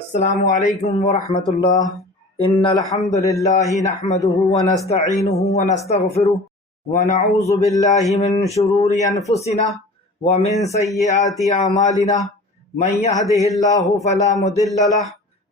السلام علیکم ورحمۃ اللہ۔ ان الحمد للہ نحمده ونستعینه ونستغفره ونعوذ باللہ من شرور انفسنا ومن سیئات اعمالنا من يهده اللہ فلا مضل له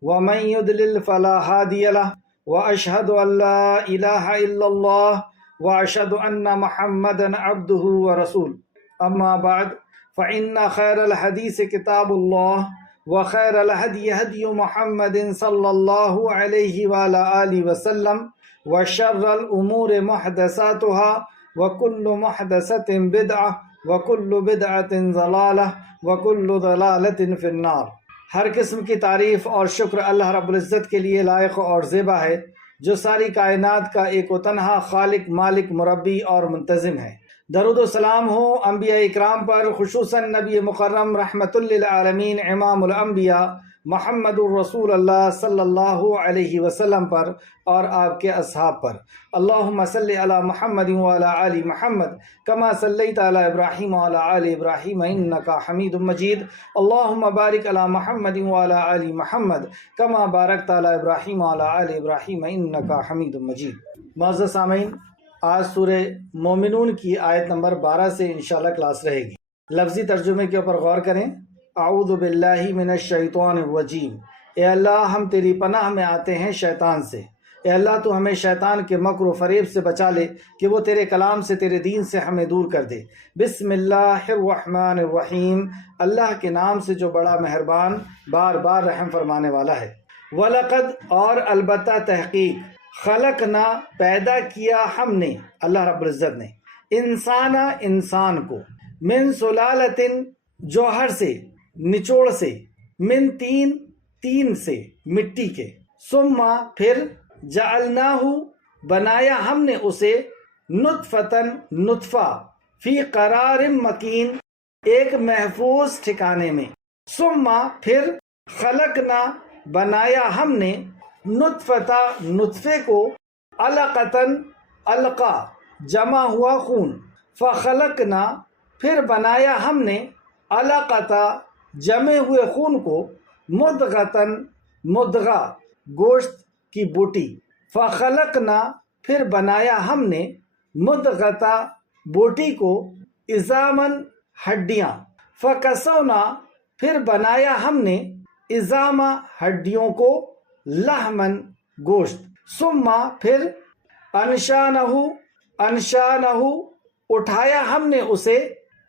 ومن يضلل فلا هادی له واشهد ان لا الہ الا اللہ واشهد ان محمدا عبده ورسوله اما بعد فان خیر الحدیث کتاب اللہ وخیر الہدی ہدی محمد صلی اللہ علیہ وآلہ آلہ وسلم وشر الامور محدثاتها وکل محدثۃ بدعہ وکل بدعۃ ضلالہ وکل ضلالۃ فی النار۔ ہر قسم کی تعریف اور شکر اللہ رب العزت کے لیے لائق اور زیبا ہے، جو ساری کائنات کا ایک و تنہا خالق، مالک، مربی اور منتظم ہے۔ درود و سلام ہو انبیاء اکرام پر، خصوصاً نبی مکرم رحمت للعالمین امام الانبیاء محمد الرسول اللہ صلی اللہ علیہ وسلم پر اور آپ کے اصحاب پر۔ اللہم صلی علی محمد وعلی آل محمد کما صلیت علی ابراہیم وعلی آل ابراہیم انک حمید مجید۔ اللہم بارک علی محمد وعلی آل محمد کما بارکت علی ابراہیم وعلی آل ابراہیم انک حمید مجید۔ معزز سامعین، آج سورہ مومنون کی آیت نمبر 12 سے انشاءاللہ کلاس رہے گی۔ لفظی ترجمے کے اوپر غور کریں۔ اعوذ باللہ من الشیطان الرجیم، اے اللہ ہم تیری پناہ میں آتے ہیں شیطان سے۔ اے اللہ تو ہمیں شیطان کے مکر و فریب سے بچا لے کہ وہ تیرے کلام سے، تیرے دین سے ہمیں دور کر دے۔ بسم اللہ الرحمن الرحیم، اللہ کے نام سے جو بڑا مہربان، بار بار رحم فرمانے والا ہے۔ وَلَقَدْ، اور البتہ تحقیق، خلقنا، پیدا کیا ہم نے، اللہ رب العزت نے، انسان کو، من سلالتن، جوہر سے، نچوڑ سے، من تین سے، مٹی کے، ثم، پھر، جعلناہ، بنایا ہم نے اسے، نطفتن، نطفہ، فی قرار مکین، ایک محفوظ ٹھکانے میں، ثم، پھر، خلقنا، بنایا ہم نے، نطفتہ، نطفے کو، علقتن، علقہ، جمع ہوا خون، فخلقنا، پھر بنایا ہم نے، علقتہ، جمے ہوئے خون کو، مدغتن، مدغہ، گوشت کی بوٹی، فخلقنا، پھر بنایا ہم نے، مدغتہ، بوٹی کو، عظامن، ہڈیاں، فکسونا، پھر بنایا ہم نے، عظامہ، ہڈیوں کو، لحمن، گوشت، ثم، پھر، انشانہ، اٹھایا ہم نے اسے،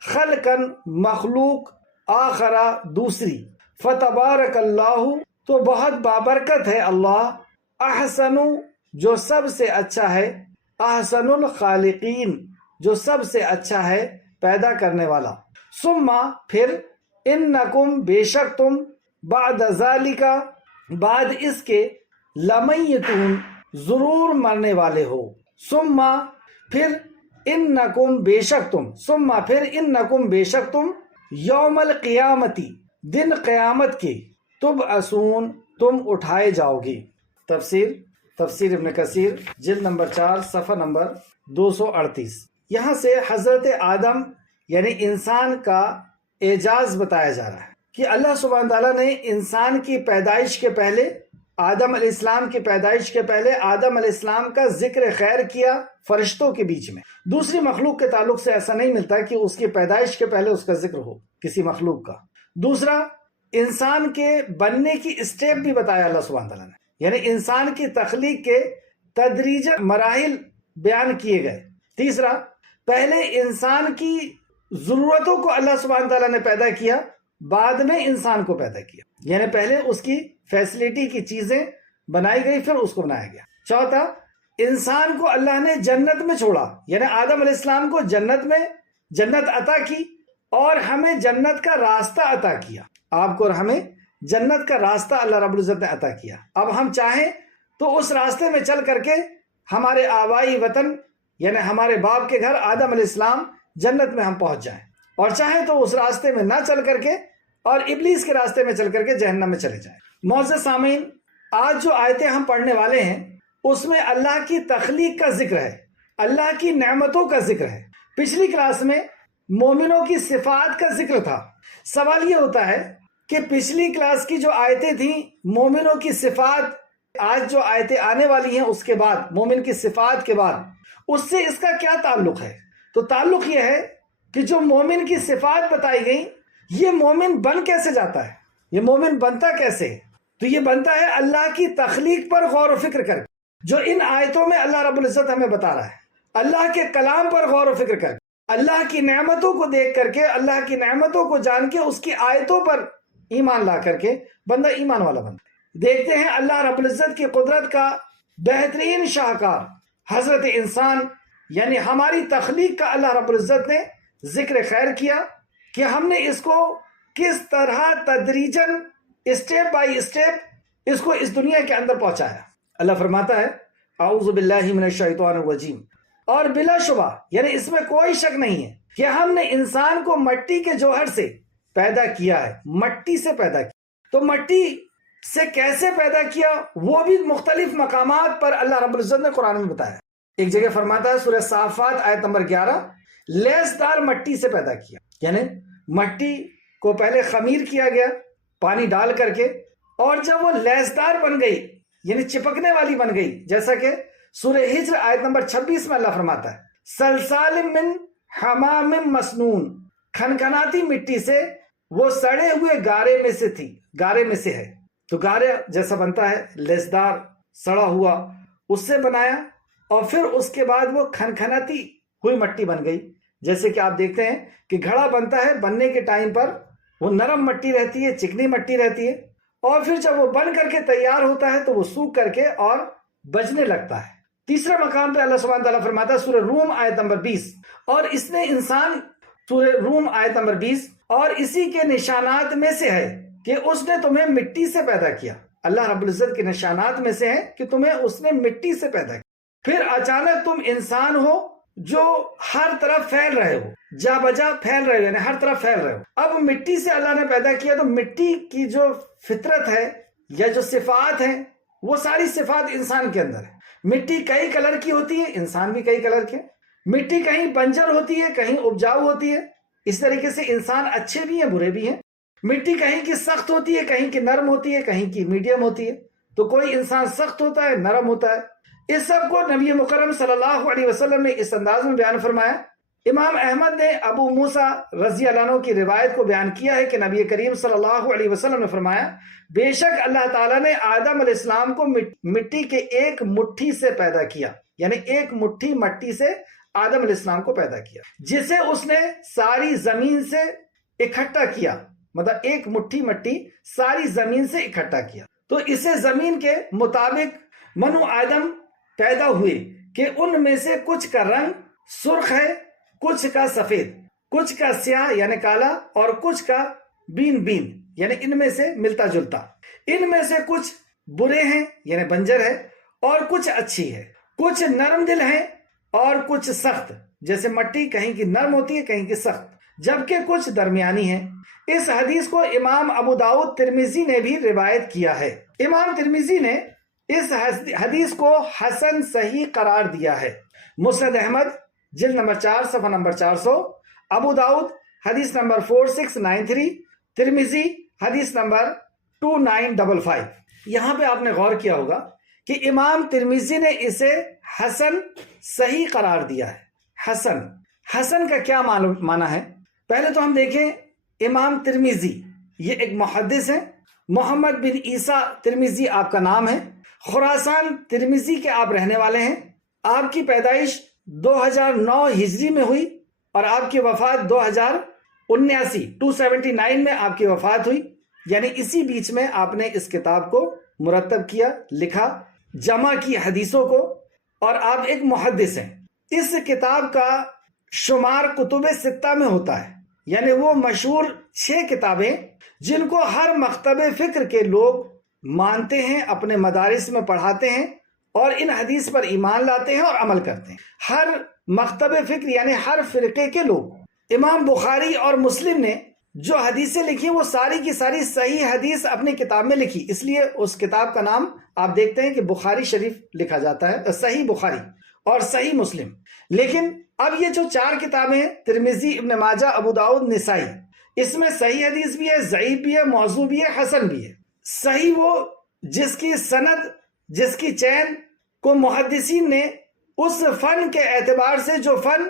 خلقن، مخلوق، آخرہ، دوسری، فتبارک اللہ، تو بہت بابرکت ہے اللہ، احسن، جو سب سے اچھا ہے، احسن الخالقین، جو سب سے اچھا ہے پیدا کرنے والا، ثم، پھر، انکم، بے شک تم، بعد ذالک، بعد اس کے، لمیتون، ضرور مرنے والے ہو، ثم، پھر، انکم، بے شک تم، ثم، پھر، انکم، بے شک تم، یوم القیامتی، دن قیامت کے، تبعثون، تم اٹھائے جاؤ گے۔ تفسیر ابن کثیر، جلد نمبر 4، صفحہ نمبر 238۔ یہاں سے حضرت آدم یعنی انسان کا اعجاز بتایا جا رہا ہے کہ اللہ سبحانہ تعالیٰ نے انسان کی پیدائش کے پہلے، آدم علیہ السلام کی پیدائش کے پہلے، آدم علیہ السلام کا ذکر خیر کیا فرشتوں کے بیچ میں۔ دوسری مخلوق کے تعلق سے ایسا نہیں ملتا کہ اس کی پیدائش کے پہلے اس کا ذکر ہو کسی مخلوق کا۔ دوسرا، انسان کے بننے کی اسٹیپ بھی بتایا اللہ سبحانہ تعالیٰ نے، یعنی انسان کی تخلیق کے تدریجی مراحل بیان کیے گئے۔ تیسرا، پہلے انسان کی ضرورتوں کو اللہ سبحانہ تعالیٰ نے پیدا کیا، بعد میں انسان کو پیدا کیا، یعنی پہلے اس کی فیسلٹی کی چیزیں بنائی گئی، پھر اس کو بنایا گیا۔ چوتھا، انسان کو اللہ نے جنت میں چھوڑا، یعنی آدم علیہ السلام کو جنت عطا کی اور ہمیں جنت کا راستہ عطا کیا۔ آپ کو اور ہمیں جنت کا راستہ اللہ رب العزت نے عطا کیا۔ اب ہم چاہیں تو اس راستے میں چل کر کے ہمارے آبائی وطن یعنی ہمارے باپ کے گھر آدم علیہ السلام جنت میں ہم پہنچ جائیں، اور چاہیں تو اس راستے میں نہ چل کر کے اور ابلیس کے راستے میں چل کر کے جہنم میں چلے جائیں۔ معزز سامعین، آج جو آیتیں ہم پڑھنے والے ہیں اس میں اللہ کی تخلیق کا ذکر ہے، اللہ کی نعمتوں کا ذکر ہے۔ پچھلی کلاس میں مومنوں کی صفات کا ذکر تھا۔ سوال یہ ہوتا ہے کہ پچھلی کلاس کی جو آیتیں تھیں مومنوں کی صفات، آج جو آیتیں آنے والی ہیں اس کے بعد مومن کی صفات کے بعد، اس سے اس کا کیا تعلق ہے؟ تو تعلق یہ ہے کہ جو مومن کی صفات بتائی گئی، یہ مومن بن کیسے جاتا ہے، یہ مومن بنتا کیسے؟ تو یہ بنتا ہے اللہ کی تخلیق پر غور و فکر کر کے، جو ان آیتوں میں اللہ رب العزت ہمیں بتا رہا ہے، اللہ کے کلام پر غور و فکر کر کے، اللہ کی نعمتوں کو دیکھ کر کے، اللہ کی نعمتوں کو جان کے، اس کی آیتوں پر ایمان لا کر کے بندہ ایمان والا بنتا ہے۔ دیکھتے ہیں اللہ رب العزت کی قدرت کا بہترین شاہکار حضرت انسان، یعنی ہماری تخلیق کا اللہ رب العزت نے ذکر خیر کیا کہ ہم نے اس کو کس طرح تدریجاً اسٹیپ بائی اسٹیپ اس کو اس دنیا کے اندر پہنچایا۔ اللہ فرماتا ہے اعوذ باللہ من الشیطان الرجیم، اور بلا شبہ یعنی اس میں کوئی شک نہیں ہے کہ ہم نے انسان کو مٹی کے جوہر سے پیدا کیا ہے، مٹی سے پیدا کیا۔ تو مٹی سے کیسے پیدا کیا وہ بھی مختلف مقامات پر اللہ رب العزت نے قرآن میں بتایا۔ ایک جگہ فرماتا ہے سورہ صافات آیت نمبر 11، لیسدار مٹی سے پیدا کیا، یعنی مٹی کو پہلے خمیر کیا گیا پانی ڈال کر کے، اور جب وہ لیسدار بن گئی یعنی چپکنے والی بن گئی، جیسا کہ سورہ ہجر آیت نمبر 26 میں اللہ فرماتا ہے سلسال من حمام مسنون، کھنکھناتی مٹی سے، وہ سڑے ہوئے گارے میں سے تھی، گارے میں سے ہے۔ تو گارے جیسا بنتا ہے لیسدار سڑا ہوا، اس سے بنایا، اور پھر اس کے بعد وہ کھنکھناتی ہوئی مٹی بن گئی۔ جیسے کہ آپ دیکھتے ہیں کہ گھڑا بنتا ہے، بننے کے ٹائم پر وہ نرم مٹی رہتی ہے، چکنی مٹی رہتی ہے، اور پھر جب وہ بن کر کے تیار ہوتا ہے تو وہ سوکھ کر کے اور بجنے لگتا ہے۔ تیسرے مقام پہ اللہ سبحانہ تعالیٰ فرماتا ہے سورہ روم آیت نمبر 20، اور اس نے انسان، سورہ روم آیت نمبر 20، اور اسی کے نشانات میں سے ہے کہ اس نے تمہیں مٹی سے پیدا کیا۔ اللہ رب العزت کے نشانات میں سے ہے کہ تمہیں اس نے مٹی سے پیدا کیا، پھر اچانک تم انسان ہو جو ہر طرف پھیل رہے ہو، جا بجا پھیل رہے ہو، یعنی ہر طرف پھیل رہے ہو۔ اب مٹی سے اللہ نے پیدا کیا، تو مٹی کی جو فطرت ہے یا جو صفات ہیں وہ ساری صفات انسان کے اندر ہے۔ مٹی کئی کلر کی ہوتی ہے، انسان بھی کئی کلر کے۔ مٹی کہیں بنجر ہوتی ہے، کہیں اپجاؤ ہوتی ہے، اس طریقے سے انسان اچھے بھی ہیں برے بھی ہیں۔ مٹی کہیں کی سخت ہوتی ہے، کہیں کی نرم ہوتی ہے، کہیں کی میڈیم ہوتی ہے۔ تو کوئی انسان سخت ہوتا ہے، نرم ہوتا ہے۔ اس سب کو نبی مکرم صلی اللہ علیہ وسلم نے اس انداز میں بیان فرمایا۔ امام احمد نے ابو موسیٰ رضی اللہ عنہ کی روایت کو بیان کیا ہے کہ نبی کریم صلی اللہ علیہ وسلم نے فرمایا بے شک اللہ تعالیٰ نے آدم علیہ السلام کو مٹی کے ایک مٹھی سے پیدا کیا، یعنی ایک مٹھی مٹی سے آدم علیہ السلام کو پیدا کیا، جسے اس نے ساری زمین سے اکٹھا کیا، مطلب ایک مٹھی مٹی ساری زمین سے اکٹھا کیا۔ تو اسے زمین کے مطابق منو آدم پیدا ہوئے کہ ان میں سے کچھ کا رنگ سرخ ہے، کچھ کا سفید، کچھ کا سیاہ یعنی کالا، اور کچھ کا بین بین یعنی ان میں سے ملتا جلتا۔ ان میں سے کچھ برے ہیں یعنی بنجر ہے، اور کچھ اچھی ہے، کچھ نرم دل ہیں اور کچھ سخت، جیسے مٹی کہیں کی نرم ہوتی ہے کہیں کی سخت، جبکہ کچھ درمیانی ہیں۔ اس حدیث کو امام ابو داؤد ترمذی نے بھی روایت کیا ہے۔ امام ترمذی نے اس حدیث کو حسن صحیح قرار دیا ہے۔ مسند احمد جلد نمبر 4 صفحہ نمبر 400، ابو داؤد حدیث نمبر 4693، ترمذی حدیث نمبر 2955۔ یہاں پہ آپ نے غور کیا ہوگا کہ امام ترمذی نے اسے حسن صحیح قرار دیا ہے۔ حسن کا کیا معنی ہے؟ پہلے تو ہم دیکھیں امام ترمذی یہ ایک محدث ہیں، محمد بن عیسیٰ ترمذی آپ کا نام ہے، خراسان ترمذی کے آپ رہنے والے ہیں۔ آپ کی پیدائش 2009 ہجری میں ہوئی اور آپ کی وفات 279 میں آپ کی وفات ہوئی، یعنی اسی بیچ میں آپ نے اس کتاب کو مرتب کیا، لکھا، جمع کی حدیثوں کو، اور آپ ایک محدث ہیں۔ اس کتاب کا شمار کتب ستہ میں ہوتا ہے، یعنی وہ مشہور 6 کتابیں جن کو ہر مکتب فکر کے لوگ مانتے ہیں، اپنے مدارس میں پڑھاتے ہیں اور ان حدیث پر ایمان لاتے ہیں اور عمل کرتے ہیں۔ ہر مکتب فکر یعنی ہر فرقے کے لوگ۔ امام بخاری اور مسلم نے جو حدیثیں لکھی وہ ساری کی ساری صحیح حدیث اپنی کتاب میں لکھی، اس لیے اس کتاب کا نام آپ دیکھتے ہیں کہ بخاری شریف لکھا جاتا ہے، صحیح بخاری اور صحیح مسلم۔ لیکن اب یہ جو 4 کتابیں ہیں، ترمذی، ابن ماجہ، ابو داؤد، نسائی، اس میں صحیح حدیث بھی ہے، ضعیف بھی ہے، موضوع بھی ہے، حسن بھی ہے۔ صحیح وہ جس کی سند، جس کی چین کو محدثین نے اس فن کے اعتبار سے، جو فن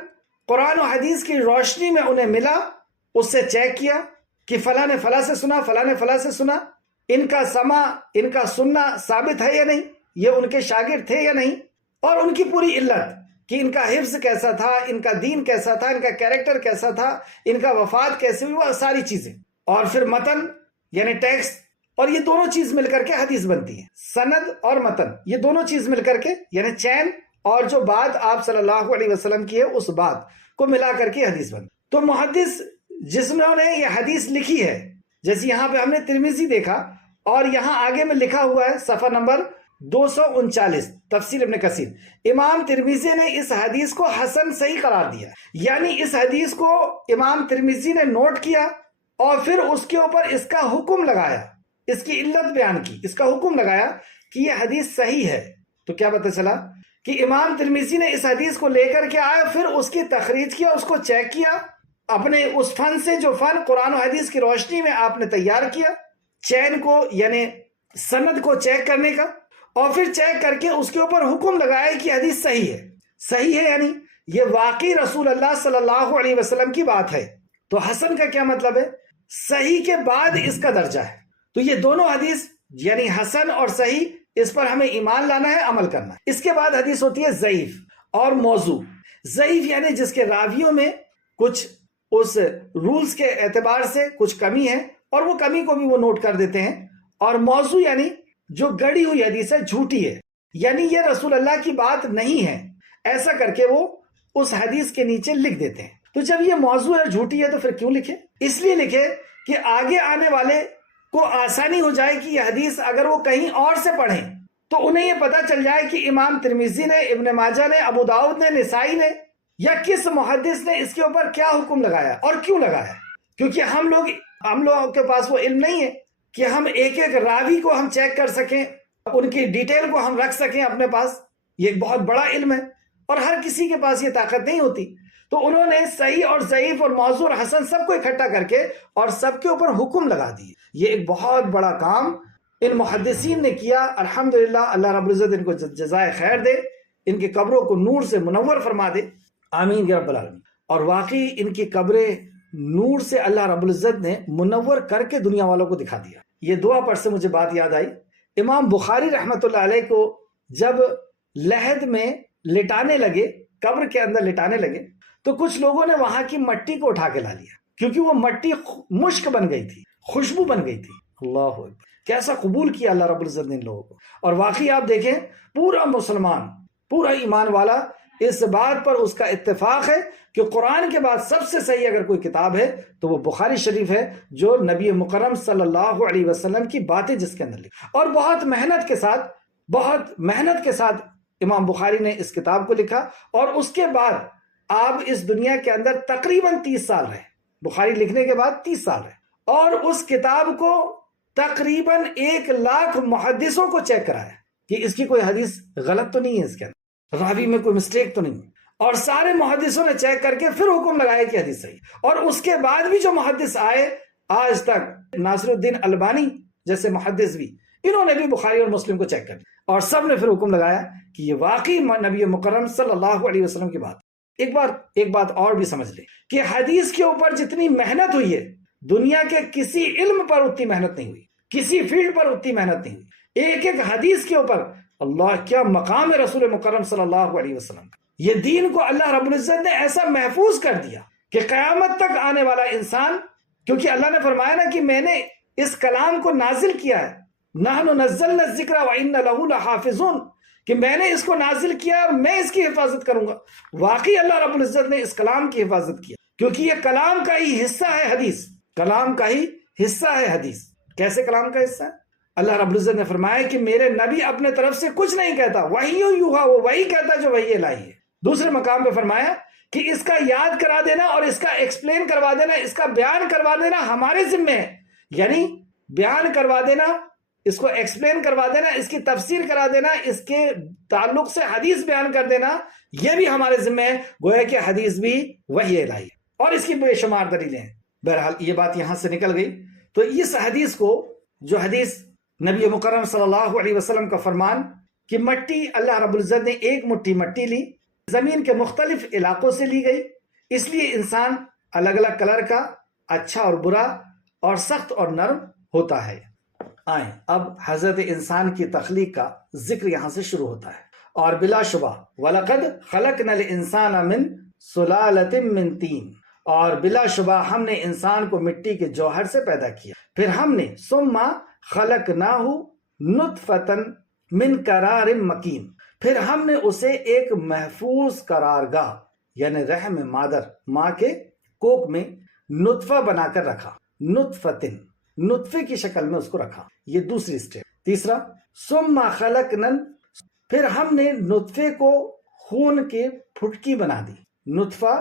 قرآن و حدیث کی روشنی میں انہیں ملا، اس سے چیک کیا کہ فلاں نے فلاں سے سنا، فلاں نے فلاں سے سنا، ان کا سماع، ان کا سننا ثابت ہے یا نہیں، یہ ان کے شاگرد تھے یا نہیں، اور ان کی پوری علت کہ ان کا حفظ کیسا تھا، ان کا دین کیسا تھا، ان کا کیریکٹر کیسا تھا، ان کا وفات کیسے ہوئی، وہ ساری چیزیں۔ اور پھر متن یعنی ٹیکسٹ، اور یہ دونوں چیز مل کر کے حدیث بنتی ہے، سند اور متن، یہ دونوں چیز مل کر کے یعنی چین اور جو بات آپ صلی اللہ علیہ وسلم کی ہے اس بات کو ملا کر کے حدیث بنتی۔ تو محدث جس نے یہ حدیث لکھی ہے، جیسے یہاں پہ ہم نے ترمذی دیکھا، اور یہاں آگے میں لکھا ہوا ہے صفحہ نمبر 239 تفسیر ابن کثیر، امام ترمذی نے اس حدیث کو حسن صحیح قرار دیا، یعنی اس حدیث کو امام ترمذی نے نوٹ کیا اور پھر اس کے اوپر اس کا حکم لگایا، اس کی علت بیان کی، اس کا حکم لگایا کہ یہ حدیث صحیح ہے۔ تو کیا پتہ چلا کہ امام ترمذی نے اس حدیث کو لے کر کے آیا، پھر اس کی تخریج کیا، اس کو چیک کیا، اپنے اس فن سے جو فن قرآن و حدیث کی روشنی میں آپ نے تیار کیا، چین کو یعنی سند کو چیک کرنے کا، اور پھر چیک کر کے اس کے اوپر حکم لگایا کہ حدیث صحیح ہے۔ صحیح ہے یعنی یہ واقعی رسول اللہ صلی اللہ علیہ وسلم کی بات ہے۔ تو حسن کا کیا مطلب ہے؟ صحیح کے بعد اس کا درجہ ہے۔ تو یہ دونوں حدیث یعنی حسن اور صحیح، اس پر ہمیں ایمان لانا ہے، عمل کرنا ہے۔ اس کے بعد حدیث ہوتی ہے ضعیف اور موضوع۔ ضعیف یعنی جس کے راویوں میں کچھ اس رولز کے اعتبار سے کچھ کمی ہے، اور وہ کمی کو بھی وہ نوٹ کر دیتے ہیں۔ اور موضوع یعنی جو گڑی ہوئی حدیث ہے، جھوٹی ہے، یعنی یہ رسول اللہ کی بات نہیں ہے، ایسا کر کے وہ اس حدیث کے نیچے لکھ دیتے ہیں۔ تو جب یہ موضوع ہے، جھوٹی ہے، تو پھر کیوں لکھے؟ اس لیے لکھے کہ آگے آنے والے کو آسانی ہو جائے کہ یہ حدیث اگر وہ کہیں اور سے پڑھیں تو انہیں یہ پتہ چل جائے کہ امام ترمذی نے، ابن ماجہ نے، ابو داؤد نے، نسائی نے یا کس محدث نے اس کے اوپر کیا حکم لگایا اور کیوں لگایا۔ کیونکہ ہم لوگوں کے پاس وہ علم نہیں ہے کہ ہم ایک ایک راوی کو ہم چیک کر سکیں، ان کی ڈیٹیل کو ہم رکھ سکیں اپنے پاس، یہ ایک بہت بڑا علم ہے، اور ہر کسی کے پاس یہ طاقت نہیں ہوتی۔ تو انہوں نے صحیح اور ضعیف اور موضوع اور حسن سب کو اکٹھا کر کے اور سب کے اوپر حکم لگا دیے۔ یہ ایک بہت بڑا کام ان محدثین نے کیا، الحمدللہ، اللہ رب العزت ان کو جزائے خیر دے، ان کی قبروں کو نور سے منور فرما دے، آمین یا رب العالمین۔ اور واقعی ان کی قبریں نور سے اللہ رب العزت نے منور کر کے دنیا والوں کو دکھا دیا۔ یہ دعا پر سے مجھے بات یاد آئی، امام بخاری رحمۃ اللہ علیہ کو جب لحد میں لٹانے لگے، قبر کے اندر لٹانے لگے، تو کچھ لوگوں نے وہاں کی مٹی کو اٹھا کے لا لیا، کیونکہ وہ مٹی مشک بن گئی تھی، خوشبو بن گئی تھی۔ اللہ اکبر، کیسا قبول کیا اللہ رب العزت نے ان لوگوں کو۔ اور واقعی آپ دیکھیں، پورا مسلمان، پورا ایمان والا اس بات پر اس کا اتفاق ہے کہ قرآن کے بعد سب سے صحیح اگر کوئی کتاب ہے تو وہ بخاری شریف ہے، جو نبی مکرم صلی اللہ علیہ وسلم کی باتیں جس کے اندر لکھی، اور بہت محنت کے ساتھ امام بخاری نے اس کتاب کو لکھا، اور اس کے بعد آپ اس دنیا کے اندر تقریباً 30 سال رہے، بخاری لکھنے کے بعد 30 سال رہے، اور اس کتاب کو تقریباً 1 لاکھ محدثوں کو چیک کرایا کہ اس کی کوئی حدیث غلط تو نہیں ہے، اس کے اندر راوی میں کوئی مسٹیک تو نہیں، اور سارے محدثوں نے چیک کر کے پھر حکم لگایا کہ حدیث صحیح۔ اور اس کے بعد بھی جو محدث آئے آج تک، ناصر الدین البانی جیسے محدث بھی، انہوں نے بھی بخاری اور مسلم کو چیک کر لیا، اور سب نے پھر حکم لگایا کہ یہ واقعی نبی مکرم صلی اللہ علیہ وسلم کی بات۔ ایک بات اور بھی سمجھ لیں کہ حدیث کے اوپر جتنی محنت ہوئی ہے، دنیا کے کسی علم پر اتنی محنت نہیں ہوئی، کسی فیلڈ پر اتنی محنت نہیں ہوئی۔ ایک ایک حدیث کے اوپر اللہ کیا مقام ہے رسول مکرم صلی اللہ علیہ وسلم کا۔ یہ دین کو اللہ رب العزت نے ایسا محفوظ کر دیا کہ قیامت تک آنے والا انسان، کیونکہ اللہ نے فرمایا نا کہ میں نے اس کلام کو نازل کیا ہے، نحن نزلنا الذکر وإنا لہ لحافظون، کہ میں نے اس کو نازل کیا اور میں اس کی حفاظت کروں گا۔ واقعی اللہ رب العزت نے اس کلام کی حفاظت کیا، کیونکہ یہ کلام کا ہی حصہ ہے حدیث، کلام کا ہی حصہ ہے حدیث۔ کیسے کلام کا حصہ ہے؟ اللہ رب العزت نے فرمایا کہ میرے نبی اپنے طرف سے کچھ نہیں کہتا، وحی یوحا، وہ وہی کہتا جو وحی الہی ہے۔ دوسرے مقام پہ فرمایا کہ اس کا یاد کرا دینا اور اس کا ایکسپلین کروا دینا، اس کا بیان کروا دینا ہمارے ذمہ ہے، یعنی بیان کروا دینا، اس کو ایکسپلین کروا دینا، اس کی تفسیر کرا دینا، اس کے تعلق سے حدیث بیان کر دینا، یہ بھی ہمارے ذمہ ہے۔ گویا کہ حدیث بھی وحی الہی ہے، اور اس کی بے شمار دلیلیں ہیں۔ بہرحال یہ بات یہاں سے نکل گئی. تو اس حدیث کو، جو حدیث نبی مکرم صلی اللہ علیہ وسلم کا فرمان کہ مٹی، اللہ رب العزت نے ایک مٹھی مٹی لی، زمین کے مختلف علاقوں سے لی گئی، اس لیے انسان الگ الگ کلر کا، اچھا اور برا، اور سخت اور نرم ہوتا ہے. آئیں اب حضرت انسان کی تخلیق کا ذکر یہاں سے شروع ہوتا ہے. اور بلا شبہ وَلَقَدْ خَلَقْنَا الْإِنسَانَ مِنْ سُلَالَةٍ مِنْ طِينٍ، اور بلا شبہ ہم نے انسان کو مٹی کے جوہر سے پیدا کیا. پھر ہم نے ثُمَّ خَلَقْنَاهُ نُطْفَةً مِنْ قَرَارٍ مَكِينٍ، پھر ہم نے اسے ایک محفوظ قرارگاہ یعنی رحم مادر، ماں کے کوکھ میں نطفہ بنا کر رکھا. نطفتن، نطفے کی شکل میں اس کو رکھا. یہ دوسری سٹیپ. تیسرا ثم خلقنا، پھر ہم نے نطفے کو خون کی پھٹکی بنا دی. نطفہ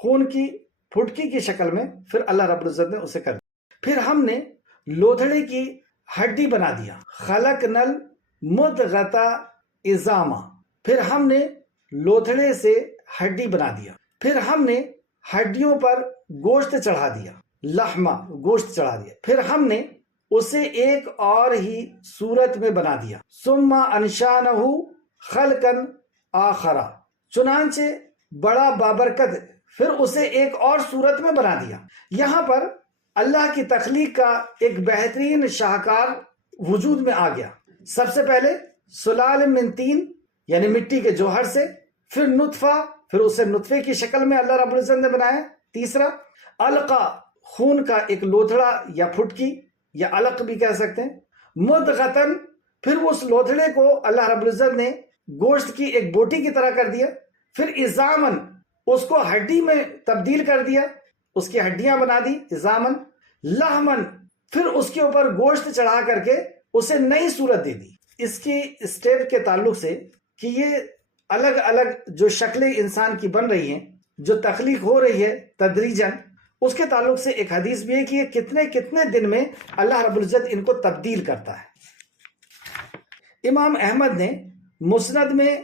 خون کی پھٹکی کی شکل میں پھر اللہ رب العزت نے اسے کر دیا. پھر ہم نے لوتھڑے کی ہڈی بنا دیا. خلقنا المدغۃ عظاما، پھر ہم نے لوتھڑے سے ہڈی بنا دیا. پھر ہم نے ہڈیوں پر گوشت چڑھا دیا، لحمہ، گوشت چڑھا دیا. پھر ہم نے اسے ایک اور ہی صورت میں بنا دیا. ثم انشانہ خلقا آخر، چنانچہ بڑا بابرکت پھر اسے ایک اور صورت میں بنا دیا. یہاں پر اللہ کی تخلیق کا ایک بہترین شاہکار وجود میں آ گیا. سب سے پہلے سلال من طین یعنی مٹی کے جوہر سے، پھر نطفہ، پھر اسے نطفے کی شکل میں اللہ رب العزت نے بنایا. تیسرا علقہ، خون کا ایک لوتھڑا یا پھٹکی یا علق بھی کہہ سکتے ہیں. مدغتن، پھر اس لوتھڑے کو اللہ رب العزت نے گوشت کی ایک بوٹی کی طرح کر دیا. پھر عظامن، اس کو ہڈی میں تبدیل کر دیا، اس کی ہڈیاں بنا دی عظامن. لحمن، پھر اس کے اوپر گوشت چڑھا کر کے اسے نئی صورت دے دی. اس کی اسٹیپ کے تعلق سے کہ یہ الگ الگ جو شکلیں انسان کی بن رہی ہیں، جو تخلیق ہو رہی ہے تدریجاً، اس کے تعلق سے ایک حدیث بھی ہے کہ یہ کتنے کتنے دن میں اللہ رب العزت ان کو تبدیل کرتا ہے. امام احمد نے مسند میں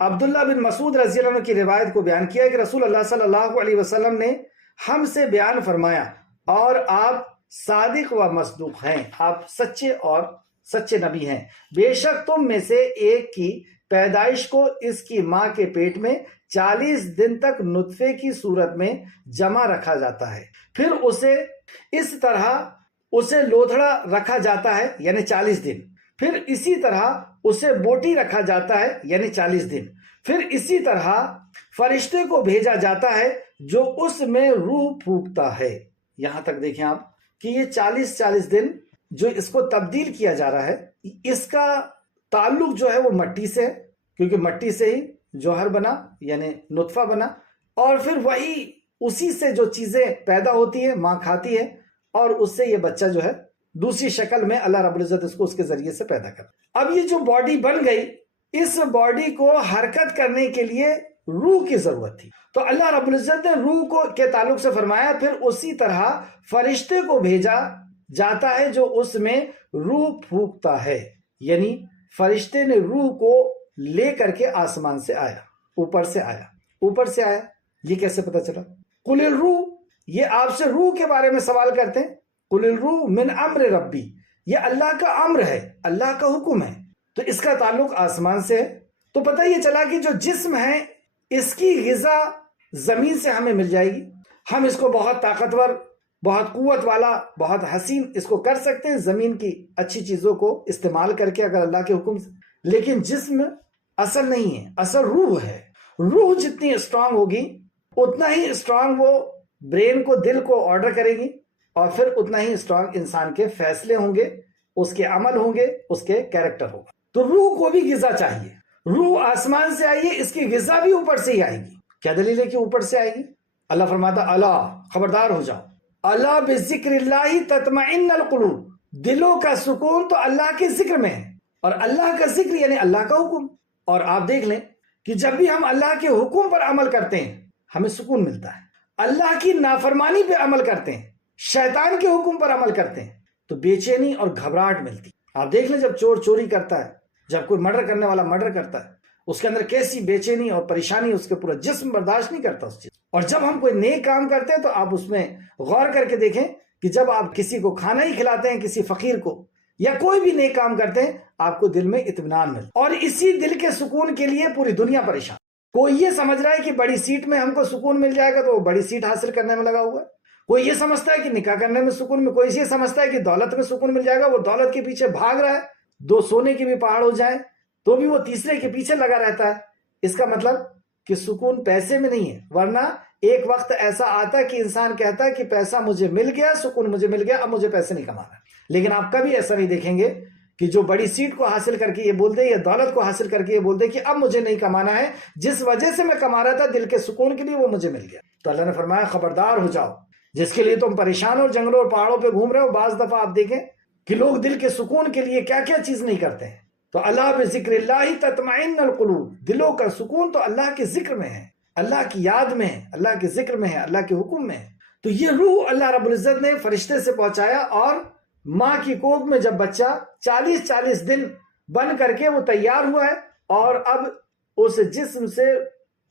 عبداللہ بن مسعود رضی اللہ عنہ کی روایت کو بیان کیا کہ رسول اللہ صلی اللہ علیہ وسلم نے ہم سے بیان فرمایا، اور آپ صادق و مصدوق ہیں، آپ سچے اور سچے نبی ہیں. بے شک تم میں سے ایک کی پیدائش کو اس کی ماں کے پیٹ میں 40 دن تک نطفے کی صورت میں جمع رکھا جاتا ہے. پھر اسے اس طرح اسے لوتھڑا رکھا جاتا ہے یعنی 40 دن. پھر اسی طرح اسے بوٹی رکھا جاتا ہے یعنی 40 دن. پھر اسی طرح فرشتے کو بھیجا جاتا ہے جو اس میں روح پھونکتا ہے. یہاں تک دیکھیں آپ کہ یہ 40 دن جو اس کو تبدیل کیا جا رہا ہے، اس کا تعلق جو ہے وہ مٹی سے ہے، کیونکہ مٹی سے ہی جوہر بنا یعنی نطفہ بنا، اور پھر وہی اسی سے جو چیزیں پیدا ہوتی ہیں ماں کھاتی ہے، اور اس سے یہ بچہ جو ہے دوسری شکل میں اللہ رب العزت اس کو اس کے ذریعے سے پیدا کرتا. اب یہ جو باڈی بن گئی، اس باڈی کو حرکت کرنے کے لیے روح کی ضرورت تھی، تو اللہ رب العزت نے روح کو کے تعلق سے فرمایا. پھر اسی طرح فرشتے کو بھیجا جاتا ہے جو اس میں روح پھونکتا ہے، یعنی فرشتے نے روح کو لے کر کے آسمان سے آیا، اوپر سے آیا. یہ کیسے پتا چلا؟ قل الروح، یہ آپ سے روح کے بارے میں سوال کرتے ہیں. قل الروح من امر ربی، یہ اللہ کا امر ہے، اللہ کا حکم ہے، تو اس کا تعلق آسمان سے ہے. تو پتہ یہ چلا کہ جو جسم ہے اس کی غذا زمین سے ہمیں مل جائے گی. ہم اس کو بہت طاقتور، بہت قوت والا، بہت حسین اس کو کر سکتے ہیں زمین کی اچھی چیزوں کو استعمال کر کے اگر اللہ کے حکم سے. لیکن جسم اصل نہیں ہے، اصل روح ہے. روح جتنی اسٹرانگ ہوگی اتنا ہی اسٹرانگ وہ برین کو، دل کو آرڈر کرے گی، اور پھر اتنا ہی اسٹرانگ انسان کے فیصلے ہوں گے، اس کے عمل ہوں گے، اس کے کیریکٹر ہوگا. تو روح کو بھی غذا چاہیے. روح آسمان سے آئی ہے، اس کی غذا بھی اوپر سے ہی آئے گی. کیا دلیل ہے کہ اوپر سے آئے گی؟ اللہ فرماتا اللہ، خبردار ہو جاؤ، اللہ بذکر اللہ تطمئن القلوب، دلوں کا سکون تو اللہ کے ذکر میں ہے. اور اللہ کا ذکر یعنی اللہ کا حکم. اور آپ دیکھ لیں کہ جب بھی ہم اللہ کے حکم پر عمل کرتے ہیں ہمیں سکون ملتا ہے. اللہ کی نافرمانی پہ عمل کرتے ہیں، شیطان کے حکم پر عمل کرتے ہیں تو بے چینی اور گھبراہٹ ملتی. آپ دیکھ لیں جب چور چوری کرتا ہے، جب کوئی مرڈر کرنے والا مرڈر کرتا ہے، اس کے اندر کیسی بے چینی اور پریشانی، اس کے پورا جسم برداشت نہیں کرتا اس چیز. اور جب ہم کوئی نیک کام کرتے ہیں تو آپ اس میں غور کر کے دیکھیں کہ جب آپ کسی کو کھانا ہی کھلاتے ہیں، کسی فقیر کو، یا کوئی بھی نیک کام کرتے ہیں، آپ کو دل میں اطمینان ملتا، اور اسی دل کے سکون کے لیے پوری دنیا پریشان۔ کوئی یہ سمجھ رہا ہے کہ بڑی سیٹ میں ہم کو سکون مل جائے گا تو وہ بڑی سیٹ حاصل کرنے میں لگا ہوا ہے، کوئی یہ سمجھتا ہے کہ نکاح کرنے میں سکون میں، کوئی یہ سمجھتا ہے کہ دولت میں سکون مل جائے گا، وہ دولت کے پیچھے بھاگ رہا ہے، دو سونے کے بھی پہاڑ ہو جائیں تو بھی وہ تیسرے کے پیچھے لگا رہتا ہے۔ اس کا مطلب کہ سکون پیسے میں نہیں ہے، ورنہ ایک وقت ایسا آتا ہے کہ انسان کہتا ہے کہ پیسہ مجھے مل گیا، سکون مجھے مل گیا، اب مجھے پیسے نہیں کمانا۔ لیکن آپ کبھی ایسا نہیں دیکھیں گے کہ جو بڑی سیٹ کو حاصل کر کے یہ بول دے یا دولت کو حاصل کر کے یہ بول دے کہ اب مجھے نہیں کمانا ہے، جس وجہ سے میں کما رہا تھا دل کے سکون کے لیے، وہ مجھے مل گیا۔ تو اللہ نے فرمایا خبردار ہو جاؤ، جس کے لیے تم پریشان ہو، جنگلوں اور پہاڑوں پہ گھوم رہے ہو۔ بعض دفعہ آپ دیکھیں کہ لوگ دل کے سکون کے لیے کیا کیا چیز نہیں کرتے ہیں۔ تو اللہ بذکر اللہ تطمئن القلوب، دلوں کا سکون تو اللہ کے ذکر میں ہے، اللہ کی یاد میں ہے، اللہ کے ذکر میں ہے، اللہ کے حکم میں ہے۔ تو یہ روح اللہ رب العزت نے فرشتے سے پہنچایا، اور ماں کی کوکھ میں جب بچہ 40 دن بن کر کے وہ تیار ہوا ہے، اور اب اس جسم سے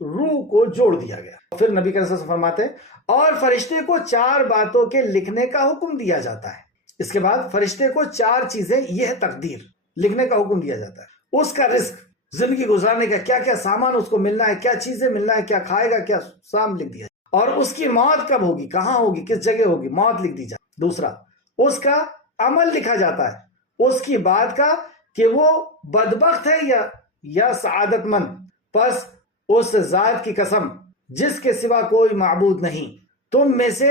روح کو جوڑ دیا گیا۔ پھر نبی کریم صلی اللہ علیہ وسلم فرماتے ہیں اور فرشتے کو 4 باتوں کے لکھنے کا حکم دیا جاتا ہے۔ اس کے بعد فرشتے کو 4 چیزیں، یہ ہے تقدیر، لکھنے کا حکم دیا جاتا ہے۔ اس کا رزق، زندگی گزارنے کا کیا کیا سامان اس کو ملنا ہے، کیا چیزیں ملنا ہے، کیا کھائے گا، کیا سام لکھ دیا جائے، اور اس کی موت کب ہوگی، کہاں ہوگی، کس جگہ ہوگی، موت لکھ دی جائے۔ دوسرا، اس کا عمل لکھا جاتا ہے، اس کی بات کا کہ وہ بدبخت ہے یا سعادت مند۔ پس اس ذات کی قسم جس کے سوا کوئی معبود نہیں، تم میں سے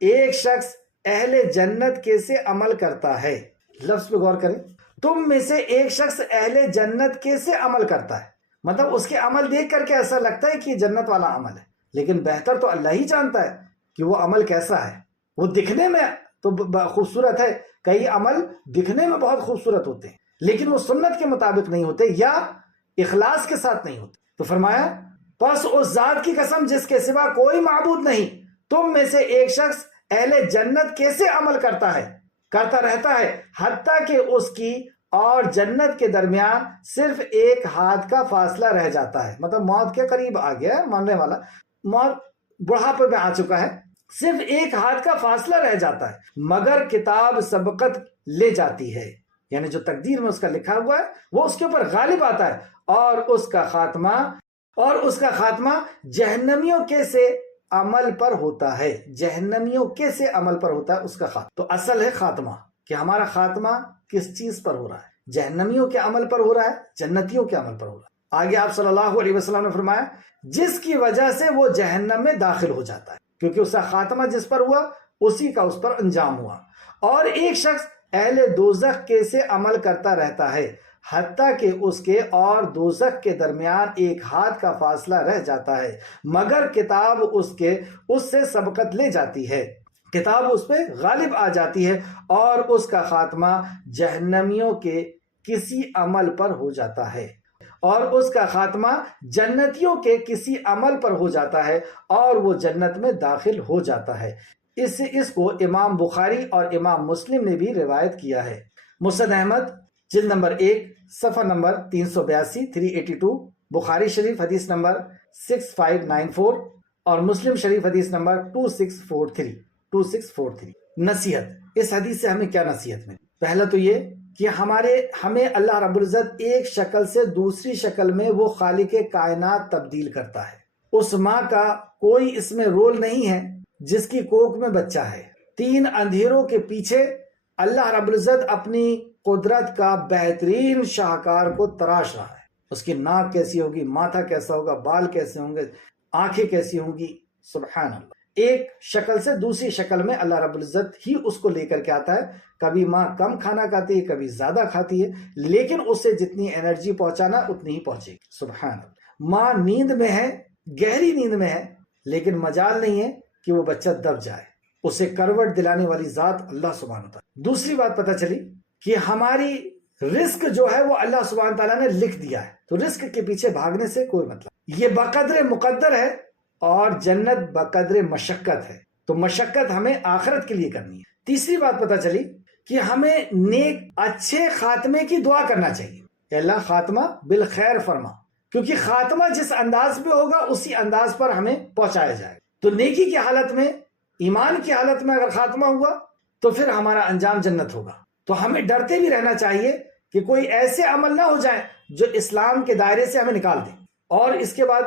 ایک شخص اہل جنت کیسے عمل کرتا ہے۔ لفظ پہ غور کریں، تم میں سے ایک شخص اہل جنت کیسے عمل کرتا ہے، مطلب اس کے عمل دیکھ کر کے ایسا لگتا ہے کہ یہ جنت والا عمل ہے، لیکن بہتر تو اللہ ہی جانتا ہے کہ وہ عمل کیسا ہے۔ وہ دکھنے میں تو خوبصورت ہے، کئی عمل دکھنے میں بہت خوبصورت ہوتے ہیں لیکن وہ سنت کے مطابق نہیں ہوتے یا اخلاص کے ساتھ نہیں ہوتے۔ تو فرمایا پس اس ذات کی قسم جس کے سوا کوئی معبود نہیں، تم میں سے ایک شخص اہل جنت کیسے عمل کرتا رہتا ہے، حتیٰ کہ اس کی اور جنت کے درمیان صرف ایک ہاتھ کا فاصلہ رہ جاتا ہے، مطلب موت کے قریب آ گیا ہے، مرنے والا، موت بڑھاپے میں آ چکا ہے، صرف ایک ہاتھ کا فاصلہ رہ جاتا ہے، مگر کتاب سبقت لے جاتی ہے، یعنی جو تقدیر میں اس کا لکھا ہوا ہے وہ اس کے اوپر غالب آتا ہے، اور اس کا خاتمہ جہنمیوں کے سے عمل پر ہوتا ہے، جہنمیوں کے سے عمل پر ہوتا ہے اس کا خاتمہ۔ تو اصل ہے خاتمہ کہ ہمارا خاتمہ کس چیز پر ہو رہا ہے، جہنمیوں کے عمل پر ہو رہا ہے، جنتیوں کے عمل پر ہو رہا ہے۔ آگے آپ صلی اللہ علیہ وسلم نے فرمایا جس کی وجہ سے وہ جہنم میں داخل ہو جاتا ہے، کیونکہ اس کا خاتمہ جس پر ہوا اسی کا اس پر انجام ہوا۔ اور ایک شخص اہل دوزخ کے سے عمل کرتا رہتا ہے حتیٰ کہ اس کے اور دوزخ کے درمیان ایک ہاتھ کا فاصلہ رہ جاتا ہے، مگر کتاب اس سے سبقت لے جاتی ہے، کتاب اس پہ غالب آ جاتی ہے، اور اس کا خاتمہ جہنمیوں کے کسی عمل پر ہو جاتا ہے، اور اس کا خاتمہ جنتیوں کے کسی عمل پر ہو جاتا ہے، اور وہ جنت میں داخل ہو جاتا ہے۔ اس کو امام بخاری اور امام مسلم نے بھی روایت کیا ہے۔ مسند احمد جلد نمبر 1 صفحہ نمبر 382 382، بخاری شریف حدیث نمبر 6594 اور مسلم شریف حدیث نمبر 2643۔ نصیحت، اس حدیث سے ہمیں کیا نصیحت ملی؟ پہلا تو یہ کہ ہمیں اللہ رب العزت ایک شکل سے دوسری شکل میں وہ خالق کائنات تبدیل کرتا ہے، اس ماں کا کوئی اس میں رول نہیں ہے جس کی کوکھ میں بچہ ہے۔ 3 اندھیروں کے پیچھے اللہ رب العزت اپنی قدرت کا بہترین شاہکار کو تراش رہا ہے، اس کی ناک کیسی ہوگی، ماتھا کیسا ہوگا، بال کیسے ہوں گے، آنکھیں کیسی ہوں گی، سبحان اللہ۔ ایک شکل سے دوسری شکل میں اللہ رب العزت ہی اس کو لے کر کے آتا ہے، کبھی ماں کم کھانا کھاتی ہے، کبھی زیادہ کھاتی ہے، لیکن اسے جتنی انرجی پہنچانا اتنی ہی پہنچے گی، سبحان اللہ۔ ماں نیند میں ہے، گہری نیند میں ہے، لیکن مجال نہیں ہے کہ وہ بچہ دب جائے، اسے کروٹ دلانے والی ذات اللہ سبحانہ تعالیٰ۔ دوسری بات پتہ چلی کہ ہماری رزق جو ہے وہ اللہ سبحانہ تعالیٰ نے لکھ دیا ہے، تو رزق کے پیچھے بھاگنے سے کوئی مطلب، یہ بقدر مقدر ہے، اور جنت بقدر مشقت ہے، تو مشقت ہمیں آخرت کے لیے کرنی ہے۔ تیسری بات پتہ چلی کہ ہمیں نیک اچھے خاتمے کی دعا کرنا چاہیے کہ اللہ خاتمہ بالخیر فرما، کیونکہ خاتمہ جس انداز پہ ہوگا اسی انداز پر ہمیں پہنچایا جائے۔ تو نیکی کی حالت میں، ایمان کی حالت میں اگر خاتمہ ہوا تو پھر ہمارا انجام جنت ہوگا۔ تو ہمیں ڈرتے بھی رہنا چاہیے کہ کوئی ایسے عمل نہ ہو جائیں جو اسلام کے دائرے سے ہمیں نکال دیں۔ اور اس کے بعد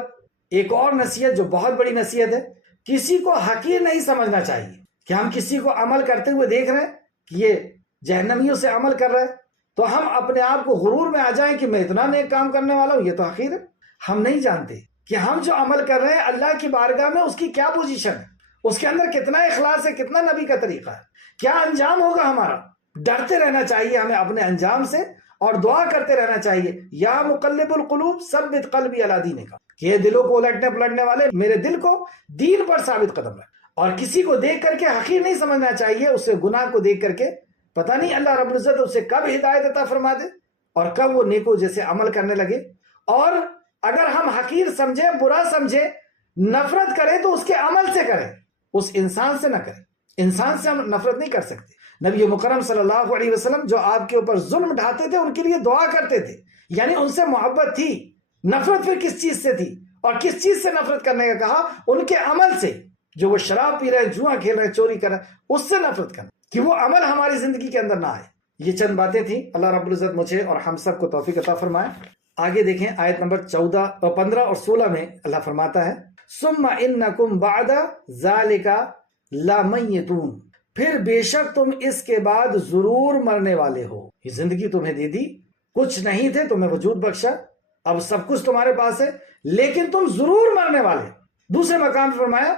ایک اور نصیحت جو بہت بڑی نصیحت ہے، کسی کو حقیر نہیں سمجھنا چاہیے کہ ہم کسی کو عمل کرتے ہوئے دیکھ رہے ہیں کہ یہ جہنمیوں سے عمل کر رہا ہے تو ہم اپنے آپ کو غرور میں آ جائیں کہ میں اتنا نیک کام کرنے والا ہوں، یہ تو حقیر ہے۔ ہم نہیں جانتے کہ ہم جو عمل کر رہے ہیں اللہ کی بارگاہ میں اس کی کیا پوزیشن ہے، اس کے اندر کتنا اخلاص ہے، کتنا نبی کا طریقہ ہے، کیا انجام ہوگا ہمارا۔ ڈرتے رہنا چاہیے ہمیں اپنے انجام سے، اور دعا کرتے رہنا چاہیے یا مقلب القلوب ثبت قلبی علی دینک، کہ یہ دلوں کو الٹنے پلٹنے والے میرے دل کو دین پر ثابت قدم رکھ۔ اور کسی کو دیکھ کر کے حقیر نہیں سمجھنا چاہیے، اسے گناہ کو دیکھ کر کے پتہ نہیں اللہ رب العزت اسے کب ہدایت عطا فرما دے اور کب وہ نیکو جیسے عمل کرنے لگے۔ اور اگر ہم حقیر سمجھیں، برا سمجھیں، نفرت کریں تو اس کے عمل سے کریں، اس انسان سے نہ کریں۔ انسان سے ہم نفرت نہیں کر سکتے۔ نبی مکرم صلی اللہ علیہ وسلم جو آپ کے اوپر ظلم ڈھاتے تھے ان کے لیے دعا کرتے تھے، یعنی ان سے محبت تھی۔ نفرت پھر کس چیز سے تھی اور کس چیز سے نفرت کرنے کا کہا؟ ان کے عمل سے، جو وہ شراب پی رہے ہیں، جوا کھیل رہے ہیں، چوری کر رہے ہیں، اس سے نفرت کرنا، کہ وہ عمل ہماری زندگی کے اندر نہ آئے۔ یہ چند باتیں تھیں، اللہ رب العزت مجھے اور ہم سب کو توفیق عطا فرمائے۔ آگے دیکھیں آیت نمبر 15 اور 16 میں اللہ فرماتا ہے ثم انکم بعد ذالک لمیتون، پھر بے شک تم اس کے بعد ضرور مرنے والے ہو۔ یہ زندگی تمہیں دے دی، کچھ نہیں تھے، تمہیں وجود بخشا، اب سب کچھ تمہارے پاس ہے، لیکن تم ضرور مرنے والے۔ دوسرے مقام پر فرمایا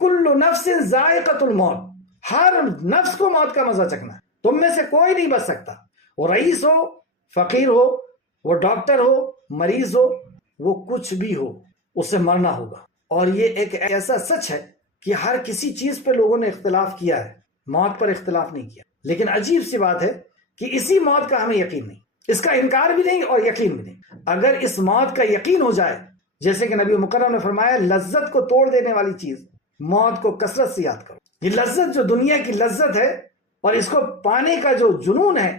کل نفس ذائقۃ الموت، ہر نفس کو موت کا مزہ چکھنا ہے، تم میں سے کوئی نہیں بچ سکتا، وہ رئیس ہو، فقیر ہو، وہ ڈاکٹر ہو، مریض ہو، وہ کچھ بھی ہو، اسے مرنا ہوگا۔ اور یہ ایک ایسا سچ ہے کہ ہر کسی چیز پہ لوگوں نے اختلاف کیا ہے، موت پر اختلاف نہیں کیا۔ لیکن عجیب سی بات ہے کہ اسی موت کا ہمیں یقین نہیں، اس کا انکار بھی نہیں اور یقین بھی نہیں۔ اگر اس موت کا یقین ہو جائے، جیسے کہ نبی مکرم نے فرمایا لذت کو توڑ دینے والی چیز موت کو کثرت سے یاد کرو۔ یہ لذت جو دنیا کی لذت ہے اور اس کو پانے کا جو جنون ہے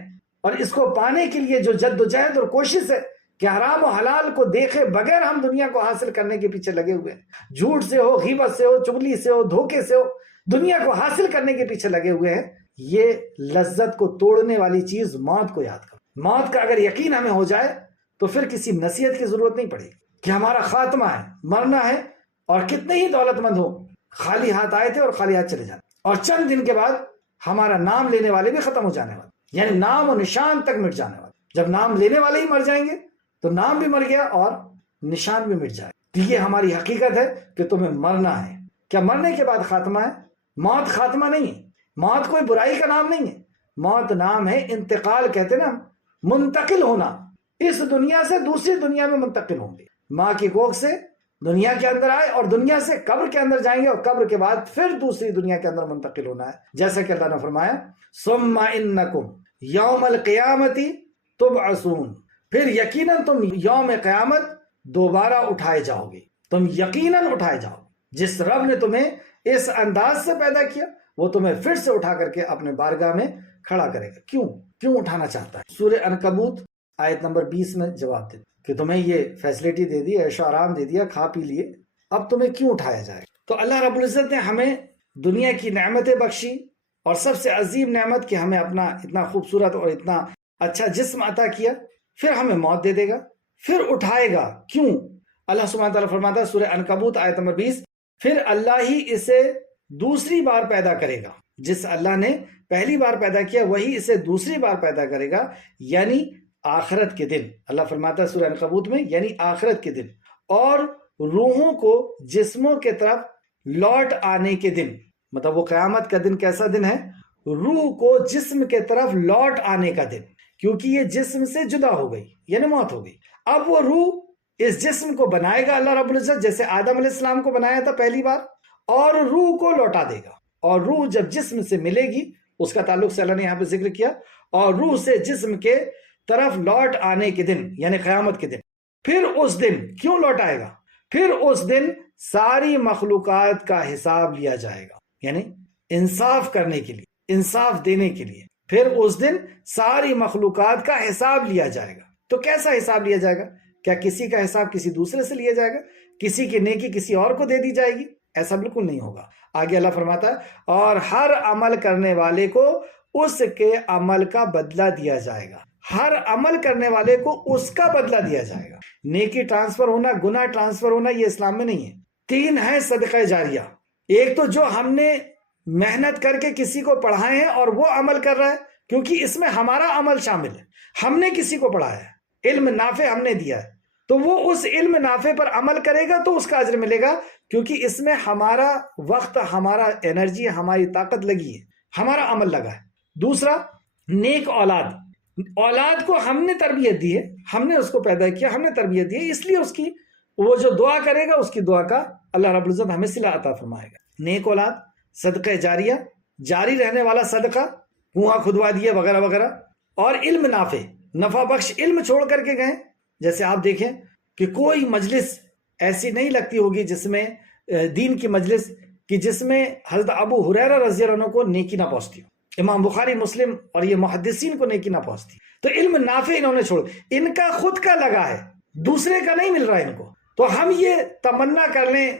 اور اس کو پانے کے لیے جو جدوجہد اور کوشش ہے کہ حرام و حلال کو دیکھے بغیر ہم دنیا کو حاصل کرنے کے پیچھے لگے ہوئے ہیں، جھوٹ سے ہو، غیبت سے ہو، چغلی سے ہو، دھوکے سے ہو، دنیا کو حاصل کرنے کے پیچھے لگے ہوئے ہیں۔ یہ لذت کو توڑنے والی چیز موت کو یاد کرو۔ موت کا اگر یقین ہمیں ہو جائے تو پھر کسی نصیحت کی ضرورت نہیں پڑے گی کہ ہمارا خاتمہ ہے، مرنا ہے، اور کتنے ہی دولت مند ہو، خالی ہاتھ آئے تھے اور خالی ہاتھ چلے جاتے، اور چند دن کے بعد ہمارا نام لینے والے بھی ختم ہو جانے والے، یعنی نام و نشان تک مٹ جانے والے۔ جب نام لینے والے ہی مر جائیں گے تو نام بھی مر گیا اور نشان بھی مٹ جائے۔ تو یہ ہماری حقیقت ہے کہ تمہیں مرنا ہے۔ کیا مرنے کے بعد خاتمہ ہے؟ موت خاتمہ نہیں ہے، موت کوئی برائی کا نام نہیں ہے، موت نام ہے انتقال، کہتے نا منتقل ہونا، اس دنیا سے دوسری دنیا میں منتقل ہوں گے۔ ماں کی کوکھ سے دنیا کے اندر آئے اور دنیا سے قبر کے اندر جائیں گے، اور قبر کے بعد پھر دوسری دنیا کے اندر منتقل ہونا ہے، جیسا کہ اللہ نے فرمایا ثم انکم یوم القیامت تبعثون، پھر یقیناً تم یوم قیامت دوبارہ اٹھائے جاؤ گے، تم یقیناً اٹھائے جاؤ گے۔ جس رب نے تمہیں اس انداز سے پیدا کیا وہ تمہیں پھر سے اٹھا کر کے اپنے بارگاہ میں کھڑا کرے گا۔ کیوں اٹھانا چاہتا ہے؟ سورہ عنکبوت آیت نمبر 20 میں جواب دے کہ تمہیں یہ فیسلٹی دے دی، عیش و آرام دے دیا، کھا پی لیے، اب تمہیں کیوں اٹھایا جائے؟ تو اللہ رب العزت نے ہمیں دنیا کی نعمتیں بخشی، اور سب سے عظیم نعمت کہ ہمیں اپنا اتنا خوبصورت اور اتنا اچھا جسم عطا کیا، پھر ہمیں موت دے دے گا، پھر اٹھائے گا۔ کیوں؟ اللہ سبحانہ تعالیٰ فرماتا ہے سورہ عنکبوت آیت نمبر 20 پھر اللہ ہی اسے دوسری بار پیدا کرے گا، جس اللہ نے پہلی بار پیدا کیا وہی اسے دوسری بار پیدا کرے گا، یعنی آخرت کے دن۔ اللہ فرماتا ہے سورہ عنکبوت میں یعنی آخرت کے دن، اور روحوں کو جسموں کے طرف لوٹ آنے کے دن۔ مطلب وہ قیامت کا دن کیسا دن ہے؟ روح کو جسم کے طرف لوٹ آنے کا دن، کیونکہ یہ جسم سے جدا ہو گئی، یعنی موت ہو گئی۔ اب وہ روح اس جسم کو بنائے گا اللہ رب العزت، جیسے آدم علیہ السلام کو بنایا تھا پہلی بار، اور روح کو لوٹا دے گا۔ اور روح جب جسم سے ملے گی، اس کا تعلق سے اللہ نے یہاں پہ ذکر کیا، اور روح سے جسم کے طرف لوٹ آنے کے دن یعنی قیامت کے دن، پھر اس دن کیوں لوٹ آئے گا؟ پھر اس دن ساری مخلوقات کا حساب لیا جائے گا، یعنی انصاف کرنے کے لیے، انصاف دینے کے لیے، پھر اس دن ساری مخلوقات کا حساب لیا جائے گا۔ تو کیسا حساب لیا جائے گا؟ کیا کسی کا حساب کسی دوسرے سے لیا جائے گا؟ کسی کی نیکی کسی اور کو دے دی جائے گی؟ ایسا بالکل نہیں ہوگا. آگے اللہ فرماتا ہے اور ہر عمل کرنے والے کو اس کے عمل کا بدلہ دیا جائے گا. ہر عمل کرنے والے کو اس کا بدلہ دیا جائے گا. نیکی ٹرانسفر ہونا، گناہ ٹرانسفر ہونا یہ اسلام میں نہیں ہے. 3 ہے صدقہ جاریہ. ایک تو جو ہم نے محنت کر کے کسی کو پڑھائے ہیں اور وہ عمل کر رہا ہے، کیونکہ اس میں ہمارا عمل شامل ہے. ہم نے کسی کو پڑھایا ہے، علم نافع ہم نے دیا ہے، تو وہ اس علم نافع پر عمل کرے گا تو اس کا اجر ملے گا، کیونکہ اس میں ہمارا وقت، ہمارا انرجی، ہماری طاقت لگی ہے، ہمارا عمل لگا ہے. دوسرا نیک اولاد. اولاد کو ہم نے تربیت دی ہے، ہم نے اس کو پیدا کیا، ہم نے تربیت دی ہے، اس لیے اس کی وہ جو دعا کرے گا اس کی دعا کا اللہ رب العزت ہمیں صلہ عطا فرمائے گا. نیک اولاد، صدقہ جاریہ، جاری رہنے والا صدقہ، کنواں کھدوا دیا وغیرہ وغیرہ، اور علم نافع، نفع بخش علم چھوڑ کر کے گئے. جیسے آپ دیکھیں کہ کوئی مجلس ایسی نہیں لگتی ہوگی جس میں دین کی مجلس کہ جس میں حضرت ابو ہریرہ رضی اللہ عنہ کو نیکی نہ پہنچتی ہو، امام بخاری، مسلم اور یہ محدثین کو نیکی نہ پہنچتی. تو علم نافع انہوں نے چھوڑ، ان کا خود کا لگا ہے، دوسرے کا نہیں مل رہا ہے ان کو. تو ہم یہ تمنا کر لیں،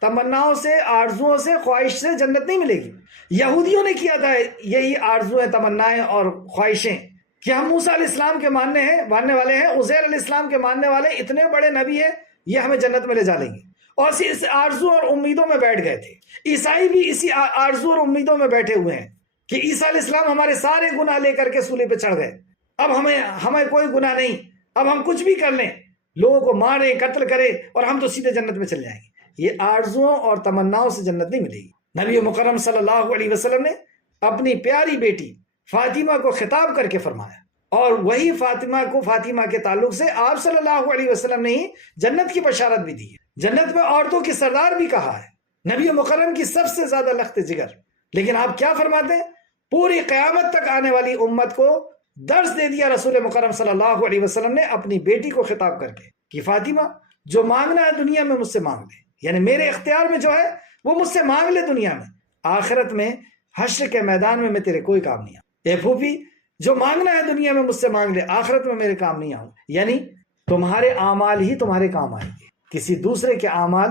تمناؤں سے، آرزوؤں سے، خواہش سے جنت نہیں ملے گی. یہودیوں نے کیا تھا یہی آرزویں، تمنائیں اور خواہشیں کہ ہم موسیٰ علیہ السلام کے ماننے والے ہیں، عزیر علیہ السلام کے ماننے والے، اتنے بڑے نبی ہیں، یہ ہمیں جنت میں لے جا لیں گے، اور اس آرزو اور امیدوں میں بیٹھ گئے تھے. عیسائی بھی اسی آرزو اور امیدوں میں بیٹھے ہوئے ہیں کہ عیسیٰ علیہ السلام ہمارے سارے گناہ لے کر کے سولی پہ چڑھ گئے، اب ہمیں کوئی گناہ نہیں، اب ہم کچھ بھی کر لیں، لوگوں کو مارے، قتل کرے، اور ہم تو سیدھے جنت میں چل جائیں گے. یہ آرزوؤں اور تمناؤں سے جنت نہیں ملے گی. نبی مکرم صلی اللہ علیہ وسلم نے اپنی پیاری بیٹی فاطمہ کو خطاب کر کے فرمایا، اور وہی فاطمہ کے تعلق سے آپ صلی اللہ علیہ وسلم نے ہی جنت کی بشارت بھی دی ہے. جنت میں عورتوں کی سردار بھی کہا ہے، نبی مکرم کی سب سے زیادہ لخت جگر. لیکن آپ کیا فرماتے ہیں؟ پوری قیامت تک آنے والی امت کو درس دے دیا رسول مکرم صلی اللہ علیہ وسلم نے اپنی بیٹی کو خطاب کر کے کہ فاطمہ، جو مانگنا ہے دنیا میں مجھ سے مانگ لے، یعنی میرے اختیار میں جو ہے وہ مجھ سے مانگ لے دنیا میں، آخرت میں حشر کے میدان میں تیرے کوئی کام نہیں آؤں. اے پھوپھی، جو مانگنا ہے دنیا میں مجھ سے مانگ لے، آخرت میں میرے کام نہیں آؤں. یعنی تمہارے اعمال ہی تمہارے کام آئیں گے، کسی دوسرے کے اعمال.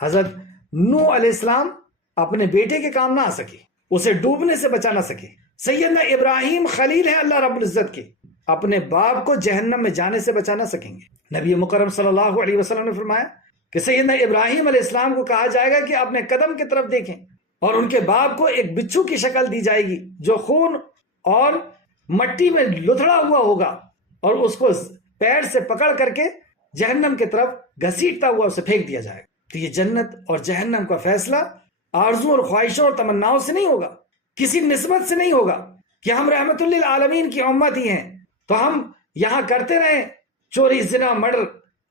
حضرت نوح علیہ السلام اپنے بیٹے کے کام نہ آ سکے، اسے ڈوبنے سے بچا نہ سکے. سیدنا ابراہیم خلیل ہیں اللہ رب العزت کے، اپنے باپ کو جہنم میں جانے سے بچا نہ سکیں گے. نبی مکرم صلی اللہ علیہ وسلم نے فرمایا کہ سیدنا ابراہیم علیہ السلام کو کہا جائے گا کہ اپنے قدم کی طرف دیکھیں، اور ان کے باپ کو ایک بچھو کی شکل دی جائے گی جو خون اور مٹی میں لتھڑا ہوا ہوگا، اور اس کو پیر سے پکڑ کر کے جہنم کی طرف گھسیٹتا ہوا اسے پھینک دیا جائے گا. تو یہ جنت اور جہنم کا فیصلہ آرزو اور خواہشوں اور تمناؤں سے نہیں ہوگا، کسی نسبت سے نہیں ہوگا کہ ہم رحمت للعالمین کی امت ہی ہیں تو ہم یہاں کرتے رہیں چوری، زنا، مرڈر،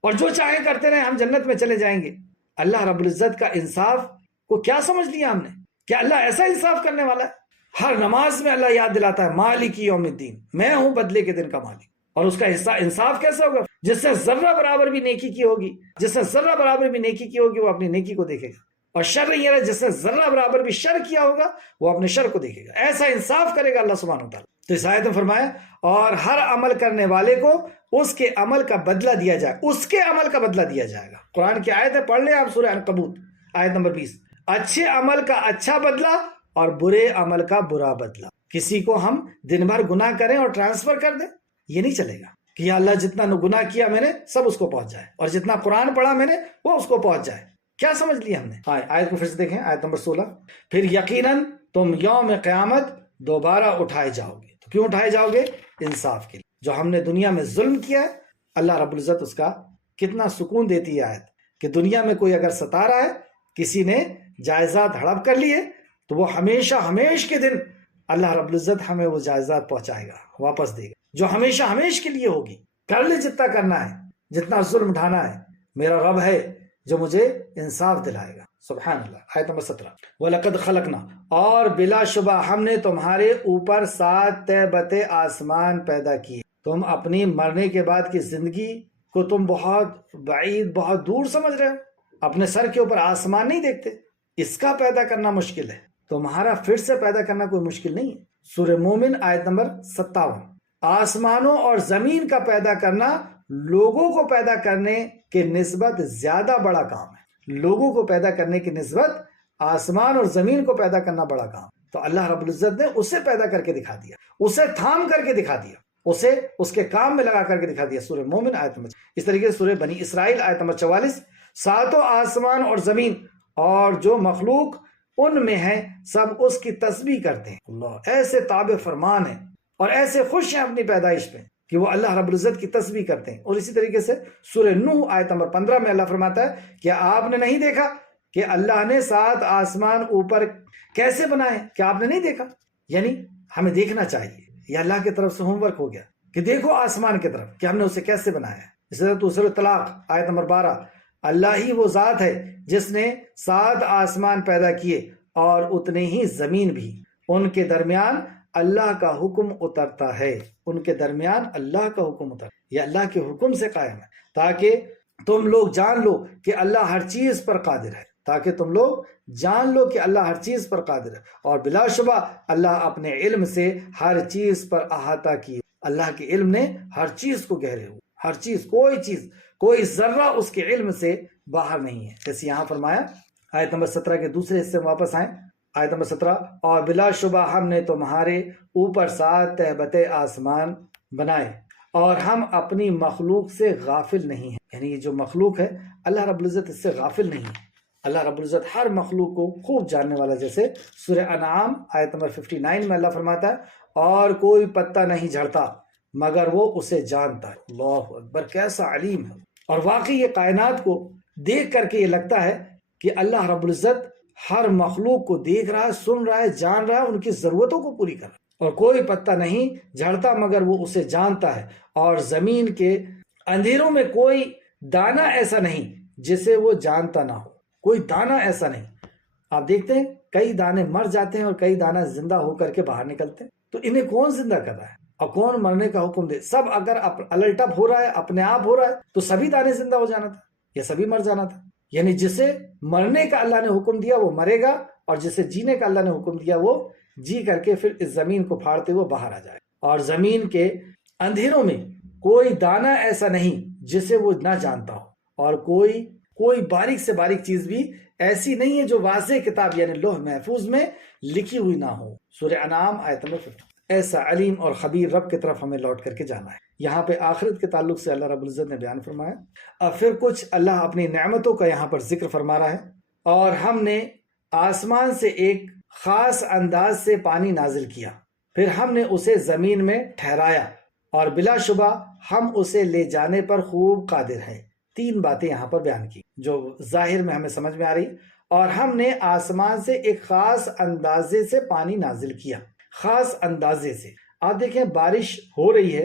اور جو چاہیں کرتے رہیں، ہم جنت میں چلے جائیں گے. اللہ رب العزت کا انصاف کو کیا سمجھ لیا ہم نے؟ کیا اللہ ایسا انصاف کرنے والا ہے؟ ہر نماز میں اللہ یاد دلاتا ہے مالک یوم الدین، میں ہوں بدلے کے دن کا مالک. اور اس کا حصہ انصاف کیسا ہوگا؟ جس سے ذرہ برابر بھی نیکی کی ہوگی، جس نے ذرہ برابر بھی نیکی کی ہوگی وہ اپنی نیکی کو دیکھے گا، اور شر یہ ہے جس نے ذرہ برابر بھی شر کیا ہوگا وہ اپنے شر کو دیکھے گا. ایسا انصاف کرے گا اللہ سبحانہ وتعالی. تو اس آیت میں فرمایا اور ہر عمل کرنے والے کو اس کے عمل کا بدلہ دیا جائے، اس کے عمل کا بدلہ دیا جائے گا. قرآن کی آیت ہے، پڑھ لیں آپ، سورہ عنکبوت آیت نمبر 20. اچھے عمل کا اچھا بدلہ اور برے عمل کا برا بدلہ. کسی کو ہم دن بھر گناہ کریں اور ٹرانسفر کر دیں، یہ نہیں چلے گا کہ یا اللہ جتنا گناہ کیا میں نے سب اس کو پہنچ جائے، اور جتنا قرآن پڑھا میں نے وہ اس کو پہنچ جائے. کیا سمجھ لیا ہم نے؟ ہاں، آیت کو پھر سے دیکھیں، آیت نمبر 16. پھر یقیناً تم یوم قیامت دوبارہ اٹھائے جاؤ گے. تو کیوں اٹھائے جاؤ گے؟ انصاف کے لیے. جو ہم نے دنیا میں ظلم کیا ہے، اللہ رب العزت اس کا کتنا سکون دیتی ہے آیت کہ دنیا میں کوئی اگر ستا رہا ہے، کسی نے جائیداد ہڑپ کر لیے، تو وہ ہمیشہ ہمیش کے دن اللہ رب العزت ہمیں وہ جائیداد پہنچائے گا، واپس دے گا، جو ہمیشہ ہمیش کے لیے ہوگی. کر لے جتنا کرنا ہے، جتنا ظلم ڈھانا ہے، میرا رب ہے جو مجھے انصاف دلائے گا. سبحان اللہ. آیت نمبر 17. وَلَقَدْ خَلَقْنَا، اور بلا شبہ ہم نے تمہارے اوپر 7 تہبتِ آسمان پیدا کیے. تم اپنی مرنے کے بعد کی زندگی کو تم بہت بعید، بہت دور سمجھ رہے ہو. اپنے سر کے اوپر آسمان نہیں دیکھتے؟ اس کا پیدا کرنا مشکل ہے، تمہارا پھر سے پیدا کرنا کوئی مشکل نہیں ہے. سورہ مومن آیت نمبر 57. آسمانوں اور زمین کا پیدا کرنا لوگوں کو پیدا کرنے کے نسبت زیادہ بڑا کام ہے. لوگوں کو پیدا کرنے کی نسبت آسمان اور زمین کو پیدا کرنا بڑا کام. تو اللہ رب العزت نے اسے پیدا کر کے دکھا دیا, اسے تھام کر کے دکھا دیا, اسے اس کے کام میں لگا کر کے دکھا دیا. سورہ مومن آیت نمبر. اس طریقے سے سورہ بنی اسرائیل آیت نمبر 44, ساتوں آسمان اور زمین اور جو مخلوق ان میں ہے سب اس کی تسبیح کرتے ہیں. اللہ ایسے تابع فرمان ہیں اور ایسے خوش ہیں اپنی پیدائش پہ کہ وہ اللہ رب العزت کی تسبیح کرتے ہیں. اور اسی طریقے سے سورہ نوح آیت نمبر 15 میں اللہ فرماتا ہے کہ آپ نے نہیں دیکھا کہ اللہ نے 7 آسمان اوپر کیسے بنائے؟ کیا آپ نے نہیں دیکھا؟ یعنی ہمیں دیکھنا چاہیے. یہ اللہ کی طرف سے ہوم ورک ہو گیا کہ دیکھو آسمان کی طرف کہ ہم نے اسے کیسے بنایا ہے. اسی طرح سورہ طلاق آیت نمبر 12, اللہ ہی وہ ذات ہے جس نے 7 آسمان پیدا کیے اور اتنے ہی زمین بھی, ان کے درمیان اللہ کا حکم اترتا ہے. ان کے درمیان اللہ کا حکم اترتا ہے, یہ اللہ کے حکم سے قائم ہے تاکہ تم لوگ جان لو کہ اللہ ہر چیز پر قادر ہے. تاکہ تم لوگ جان لو کہ اللہ ہر چیز پر قادر ہے, اور بلا شبہ اللہ اپنے علم سے ہر چیز پر احاطہ کیے. اللہ کے علم نے ہر چیز کو گہرے ہوئے, ہر چیز, کوئی ذرہ اس کے علم سے باہر نہیں ہے. جیسے یہاں فرمایا آیت نمبر 17 کے دوسرے حصے میں واپس آئیں, آیت نمبر 17, اور بلا شبہ ہم نے تمہارے اوپر 7 تہبتِ آسمان بنائے اور ہم اپنی مخلوق سے غافل نہیں ہیں. یعنی یہ جو مخلوق ہے اللہ رب العزت اس سے غافل نہیں ہے. اللہ رب العزت ہر مخلوق کو خوب جاننے والا. جیسے سورہ انعام آیت نمبر 59 میں اللہ فرماتا ہے اور کوئی پتا نہیں جھڑتا مگر وہ اسے جانتا ہے. اللہ اکبر, کیسا علیم ہے. اور واقعی یہ کائنات کو دیکھ کر کے یہ لگتا ہے کہ اللہ رب العزت ہر مخلوق کو دیکھ رہا ہے, سن رہا ہے, جان رہا ہے, ان کی ضرورتوں کو پوری کر رہا ہے. اور کوئی پتا نہیں جھڑتا مگر وہ اسے جانتا ہے, اور زمین کے اندھیروں میں کوئی دانہ ایسا نہیں جسے وہ جانتا نہ ہو. کوئی دانہ ایسا نہیں. آپ دیکھتے ہیں کئی دانے مر جاتے ہیں اور کئی دانہ زندہ ہو کر کے باہر نکلتے ہیں. تو انہیں کون زندہ کر رہا ہے اور کون مرنے کا حکم دے؟ سب اگر الٹ اپ ہو رہا ہے, اپنے آپ ہو رہا ہے, تو سبھی دانے زندہ ہو جانا تھا یا سبھی مر جانا تھا. یعنی جسے مرنے کا اللہ نے حکم دیا وہ مرے گا, اور جسے جینے کا اللہ نے حکم دیا وہ جی کر کے پھر اس زمین کو پھاڑتے ہوئے باہر آ جائے. اور زمین کے اندھیروں میں کوئی دانہ ایسا نہیں جسے وہ نہ جانتا ہو, اور کوئی باریک سے باریک چیز بھی ایسی نہیں ہے جو واضح کتاب یعنی لوح محفوظ میں لکھی ہوئی نہ ہو. سورہ انعام آیت نمبر 50. ایسا علیم اور خبیر رب کی طرف ہمیں لوٹ کر کے جانا ہے. یہاں پہ آخرت کے تعلق سے اللہ رب العزت نے بیان فرمایا. اب پھر کچھ اللہ اپنی نعمتوں کا یہاں پر ذکر فرما رہا ہے. اور ہم نے آسمان سے ایک خاص انداز سے پانی نازل کیا, پھر ہم نے اسے زمین میں ٹھہرایا, اور بلا شبہ ہم اسے لے جانے پر خوب قادر ہیں. 3 باتیں یہاں پر بیان کی جو ظاہر میں ہمیں سمجھ میں آ رہی. اور ہم نے آسمان سے ایک خاص اندازے سے پانی نازل کیا. خاص اندازے سے, آپ دیکھیں بارش ہو رہی ہے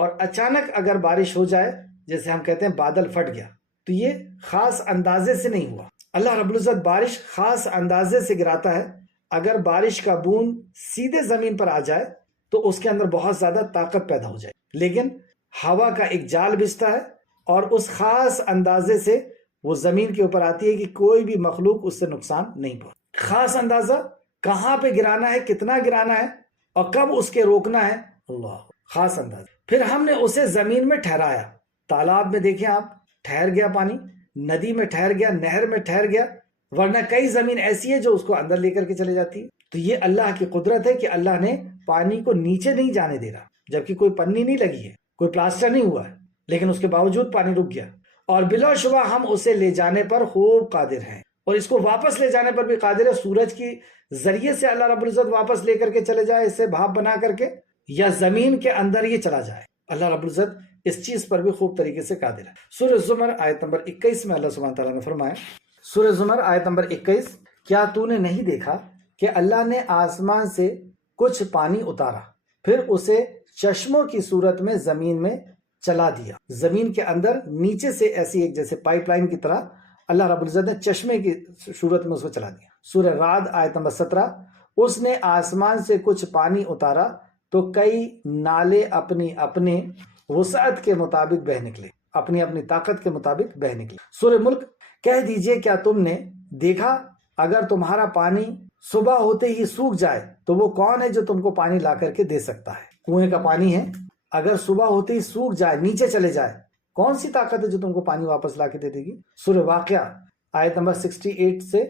اور اچانک اگر بارش ہو جائے, جیسے ہم کہتے ہیں بادل پھٹ گیا, تو یہ خاص اندازے سے نہیں ہوا. اللہ رب العزت بارش خاص اندازے سے گراتا ہے. اگر بارش کا بوند سیدھے زمین پر آ جائے تو اس کے اندر بہت زیادہ طاقت پیدا ہو جائے, لیکن ہوا کا ایک جال بچھتا ہے اور اس خاص اندازے سے وہ زمین کے اوپر آتی ہے کہ کوئی بھی مخلوق اس سے نقصان نہیں پہنچے. خاص اندازہ کہاں پہ گرانا ہے, کتنا گرانا ہے, اور کب اس کے روکنا ہے, اللہ خاص اندازہ. پھر ہم نے اسے زمین میں ٹھہرایا. تالاب میں دیکھیں آپ, ٹھہر گیا پانی, ندی میں ٹھہر گیا, نہر میں ٹھہر گیا, ورنہ کئی زمین ایسی ہے جو اس کو اندر لے کر کے چلے جاتی ہے. تو یہ اللہ کی قدرت ہے کہ اللہ نے پانی کو نیچے نہیں جانے دے رہا, جبکہ کوئی پنی نہیں لگی ہے, کوئی پلاسٹر نہیں ہوا ہے, لیکن اس کے باوجود پانی رک گیا. اور بلا شبہ ہم اسے لے جانے پر خوب قادر ہیں, اور اس کو واپس لے جانے پر بھی قادر ہے. سورج کی ذریعے سے اللہ رب العزت واپس لے کر کے چلے جائے اسے بھاپ بنا کر کے, یا زمین کے اندر یہ چلا جائے, اللہ رب العزت اس چیز پر بھی خوب طریقے سے قادر ہے. سورہ زمر آیت نمبر 21 میں اللہ سبحانہ تعالیٰ نے فرمایا, سورہ زمر آیت نمبر 21, کیا تو نے نہیں دیکھا کہ اللہ نے آسمان سے کچھ پانی اتارا, پھر اسے چشموں کی صورت میں زمین میں چلا دیا. زمین کے اندر نیچے سے ایسی ایک جیسے پائپ لائن کی طرح اللہ رب العزت نے چشمے کی صورت میں اس کو چلا دیا. سورہ رعد آیت نمبر 17, اس نے آسمان سے کچھ پانی اتارا تو کئی نالے اپنی اپنے وسعت کے مطابق بہہ نکلے, اپنی اپنی طاقت کے مطابق بہہ نکلے. سورہ ملک, کہہ دیجئے کیا تم نے دیکھا اگر تمہارا پانی صبح ہوتے ہی سوکھ جائے تو وہ کون ہے جو تم کو پانی لا کر کے دے سکتا ہے؟ کنویں کا پانی ہے, اگر صبح ہوتے ہی سوکھ جائے, نیچے چلے جائے, کون سی طاقت ہے جو تم کو پانی واپس لا کے دے دے گی؟ سورہ واقعہ آیت نمبر 68 سے،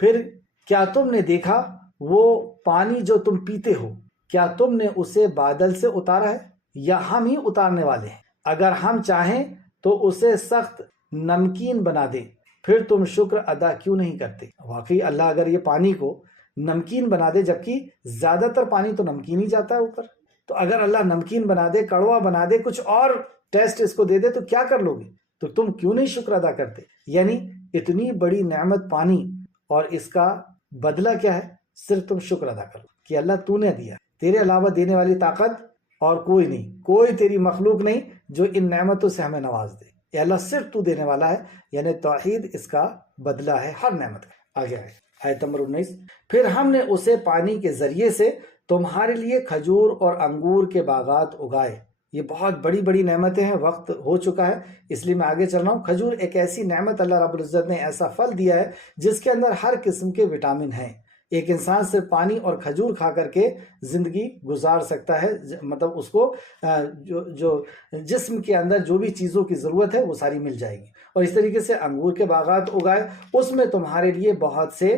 پھر کیا تم نے دیکھا وہ پانی جو تم پیتے ہو، کیا تم نے اسے بادل سے اتارا ہے یا ہم ہی اتارنے والے ہیں؟ اگر ہم چاہیں تو اسے سخت نمکین بنا دیں، پھر تم شکر ادا کیوں نہیں کرتے؟ واقعی اللہ اگر یہ پانی کو نمکین بنا دے، جبکہ زیادہ تر پانی تو نمکین ہی جاتا ہے اوپر، تو اگر اللہ نمکین بنا دے، کڑوا بنا دے، کچھ اور ٹیسٹ اس کو دے دے، تو کیا کر لو گے؟ تو تم کیوں نہیں شکر ادا کرتے؟ یعنی اتنی بڑی نعمت پانی، اور اس کا بدلہ کیا ہے؟ صرف تم شکر ادا کرو کہ اللہ تو نے دیا، تیرے علاوہ دینے والی طاقت اور کوئی نہیں، کوئی تیری مخلوق نہیں جو ان نعمتوں سے ہمیں نواز دے، اے اللہ صرف تو دینے والا ہے۔ یعنی توحید اس کا بدلہ ہے ہر نعمت کا۔ آگے آئے آیت نمبر 19، پھر ہم نے اسے پانی کے ذریعے سے تمہارے لیے کھجور اور انگور کے باغات اگائے۔ یہ بہت بڑی بڑی نعمتیں ہیں، وقت ہو چکا ہے اس لیے میں آگے چل رہا ہوں۔ کھجور ایک ایسی نعمت، اللہ رب العزت نے ایسا پھل دیا ہے جس کے اندر ہر قسم کے وٹامن ہیں۔ ایک انسان صرف پانی اور کھجور کھا کر کے زندگی گزار سکتا ہے، مطلب اس کو جو جسم کے اندر جو بھی چیزوں کی ضرورت ہے وہ ساری مل جائے گی۔ اور اس طریقے سے انگور کے باغات اگائے، اس میں تمہارے لیے بہت سے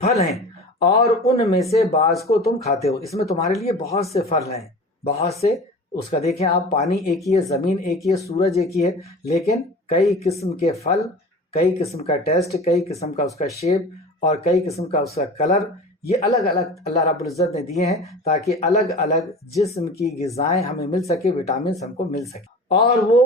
پھل ہیں اور ان میں سے بعض کو تم کھاتے ہو۔ اس میں تمہارے لیے بہت سے پھل ہیں، بہت سے، اس کا دیکھیں آپ، پانی ایک ہی ہے، زمین ایک ہی ہے، سورج ایک ہی ہے، لیکن کئی قسم کے پھل، کئی قسم کا ٹیسٹ، کئی قسم کا اس کا شیپ اور کئی قسم کا اس کا کلر، یہ الگ الگ اللہ رب العزت نے دیے ہیں تاکہ الگ الگ جسم کی غذائیں ہمیں مل سکے، وٹامنز ہم کو مل سکے۔ اور وہ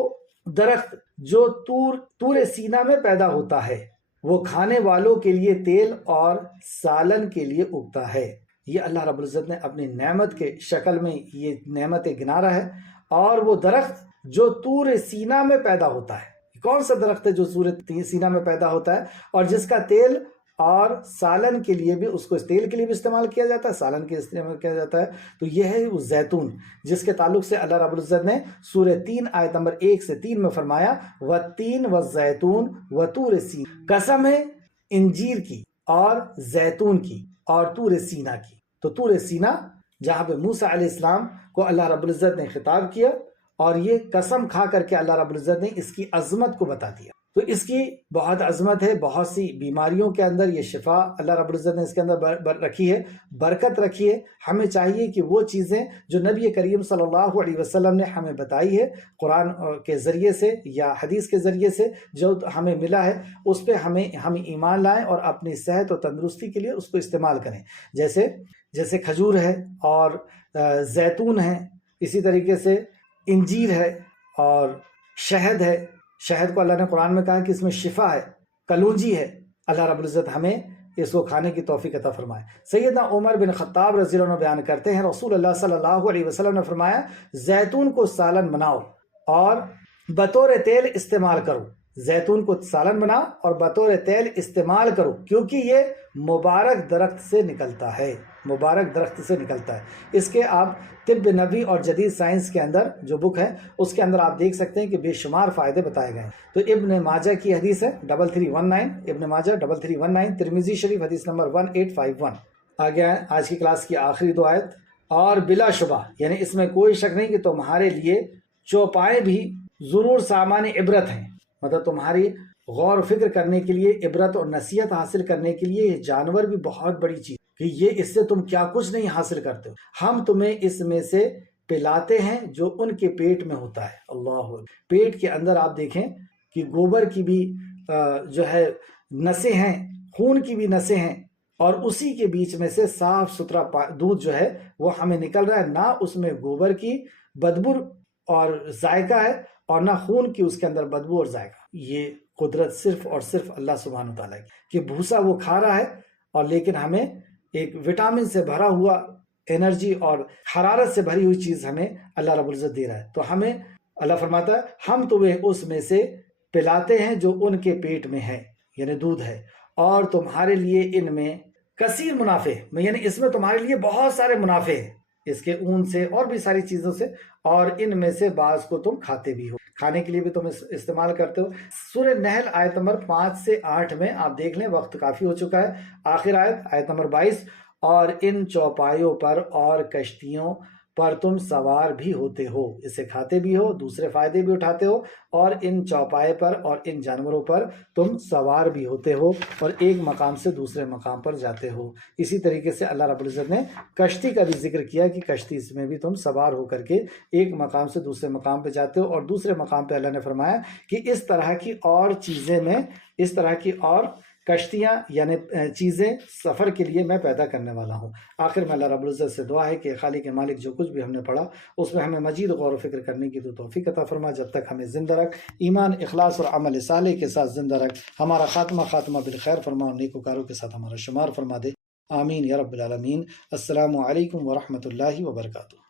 درخت جو طور سینا میں پیدا ہوتا ہے، وہ کھانے والوں کے لیے تیل اور سالن کے لیے اگتا ہے۔ یہ اللہ رب العزت نے اپنی نعمت کے شکل میں یہ نعمتیں گنا رہا ہے۔ اور وہ درخت جو طور سینا میں پیدا ہوتا ہے، کون سا درخت ہے جو طور سینا میں پیدا ہوتا ہے اور جس کا تیل اور سالن کے لیے بھی، اس کو تیل کے لیے بھی استعمال کیا جاتا ہے، سالن کے لیے استعمال کیا جاتا ہے، تو یہ ہے وہ زیتون، جس کے تعلق سے اللہ رب العزت نے سورہ 3 آیت نمبر 1 سے 3 میں فرمایا، وَالتِّينِ وَالزَّيْتُونِ وَطُورِ سِینَا، قسم ہے انجیر کی اور زیتون کی اور طور سینا کی۔ تو طور سینا جہاں پہ موسیٰ علیہ السلام کو اللہ رب العزت نے خطاب کیا، اور یہ قسم کھا کر کے اللہ رب العزت نے اس کی عظمت کو بتا دیا۔ تو اس کی بہت عظمت ہے، بہت سی بیماریوں کے اندر یہ شفا اللہ رب العزت نے اس کے اندر رکھی ہے، برکت رکھی ہے۔ ہمیں چاہیے کہ وہ چیزیں جو نبی کریم صلی اللہ علیہ وسلم نے ہمیں بتائی ہے قرآن کے ذریعے سے یا حدیث کے ذریعے سے، جو ہمیں ملا ہے، اس پہ ہم ایمان لائیں اور اپنی صحت و تندرستی کے لیے اس کو استعمال کریں۔ جیسے کھجور ہے اور زیتون ہے، اسی طریقے سے انجیر ہے اور شہد ہے۔ شہد کو اللہ نے قرآن میں کہا کہ اس میں شفا ہے، کلونجی ہے۔ اللہ رب العزت ہمیں اس کو کھانے کی توفیق عطا فرمائے۔ سیدنا عمر بن خطاب رضی اللہ عنہ بیان کرتے ہیں، رسول اللہ صلی اللہ علیہ وسلم نے فرمایا، زیتون کو سالن بناؤ اور بطور تیل استعمال کرو۔ زیتون کو سالن بناؤ اور بطور تیل استعمال کرو، کیونکہ یہ مبارک درخت سے نکلتا ہے، مبارک درخت سے نکلتا ہے۔ اس کے آپ طب نبوی اور جدید سائنس کے اندر جو بک ہے، اس کے اندر آپ دیکھ سکتے ہیں کہ بے شمار فائدے بتائے گئے ہیں۔ تو ابن ماجہ کی حدیث ہے 3319، ابن ماجہ 3319، ترمذی شریف حدیث نمبر 1851۔ آگے آئیں آج کی کلاس کی آخری دو آیت، اور بلا شبہ، یعنی اس میں کوئی شک نہیں کہ تمہارے لیے چوپائے بھی ضرور سامان عبرت ہیں، مطلب تمہاری غور و فکر کرنے کے لیے، عبرت اور نصیحت حاصل کرنے کے لیے یہ جانور بھی بہت بڑی چیز کہ یہ اس سے تم کیا کچھ نہیں حاصل کرتے ہو، ہم تمہیں اس میں سے پلاتے ہیں جو ان کے پیٹ میں ہوتا ہے۔ اللہ، پیٹ کے اندر آپ دیکھیں کہ گوبر کی بھی جو ہے نسیں ہیں، خون کی بھی نسیں ہیں، اور اسی کے بیچ میں سے صاف ستھرا دودھ جو ہے وہ ہمیں نکل رہا ہے، نہ اس میں گوبر کی بدبو اور ذائقہ ہے اور نہ خون کی اس کے اندر بدبو اور ذائقہ۔ یہ قدرت صرف اور صرف اللہ سبحانہ وتعالیٰ کی، کہ بھوسا وہ کھا رہا ہے اور لیکن ہمیں ایک وٹامن سے بھرا ہوا، انرجی اور حرارت سے بھری ہوئی چیز ہمیں اللہ رب العزت دے رہا ہے۔ تو ہمیں اللہ فرماتا ہے ہم تمہیں اس میں سے پلاتے ہیں جو ان کے پیٹ میں ہے، یعنی دودھ ہے، اور تمہارے لیے ان میں کثیر منافع، یعنی اس میں تمہارے لیے بہت سارے منافع ہیں، اس کے اون سے اور بھی ساری چیزوں سے، اور ان میں سے بعض کو تم کھاتے بھی ہو، کھانے کے لیے بھی تم استعمال کرتے ہو۔ سورہ نحل آیت نمبر 5 سے 8 میں آپ دیکھ لیں، وقت کافی ہو چکا ہے۔ آخر آیت نمبر 22، اور ان چوپایوں پر اور کشتیوں پر تم سوار بھی ہوتے ہو، اسے کھاتے بھی ہو، دوسرے فائدے بھی اٹھاتے ہو، اور ان چوپائے پر اور ان جانوروں پر تم سوار بھی ہوتے ہو اور ایک مقام سے دوسرے مقام پر جاتے ہو۔ اسی طریقے سے اللہ رب العزت نے کشتی کا بھی ذکر کیا کہ کشتی میں بھی تم سوار ہو کر کے ایک مقام سے دوسرے مقام پہ جاتے ہو، اور دوسرے مقام پہ اللہ نے فرمایا کہ اس طرح کی اور چیزیں میں، اس طرح کی اور کشتیاں یعنی چیزیں سفر کے لیے میں پیدا کرنے والا ہوں۔ آخر میں اللہ رب العزت سے دعا ہے کہ خالق مالک جو کچھ بھی ہم نے پڑھا اس میں ہمیں مزید غور و فکر کرنے کی تو توفیق عطا فرما، جب تک ہمیں زندہ رکھ، ایمان اخلاص اور عمل صالح کے ساتھ زندہ رکھ، ہمارا خاتمہ بالخیر فرما اور نیکوکاروں کے ساتھ ہمارا شمار فرما دے، آمین یا رب العالمین۔ السلام علیکم ورحمۃ اللہ وبرکاتہ۔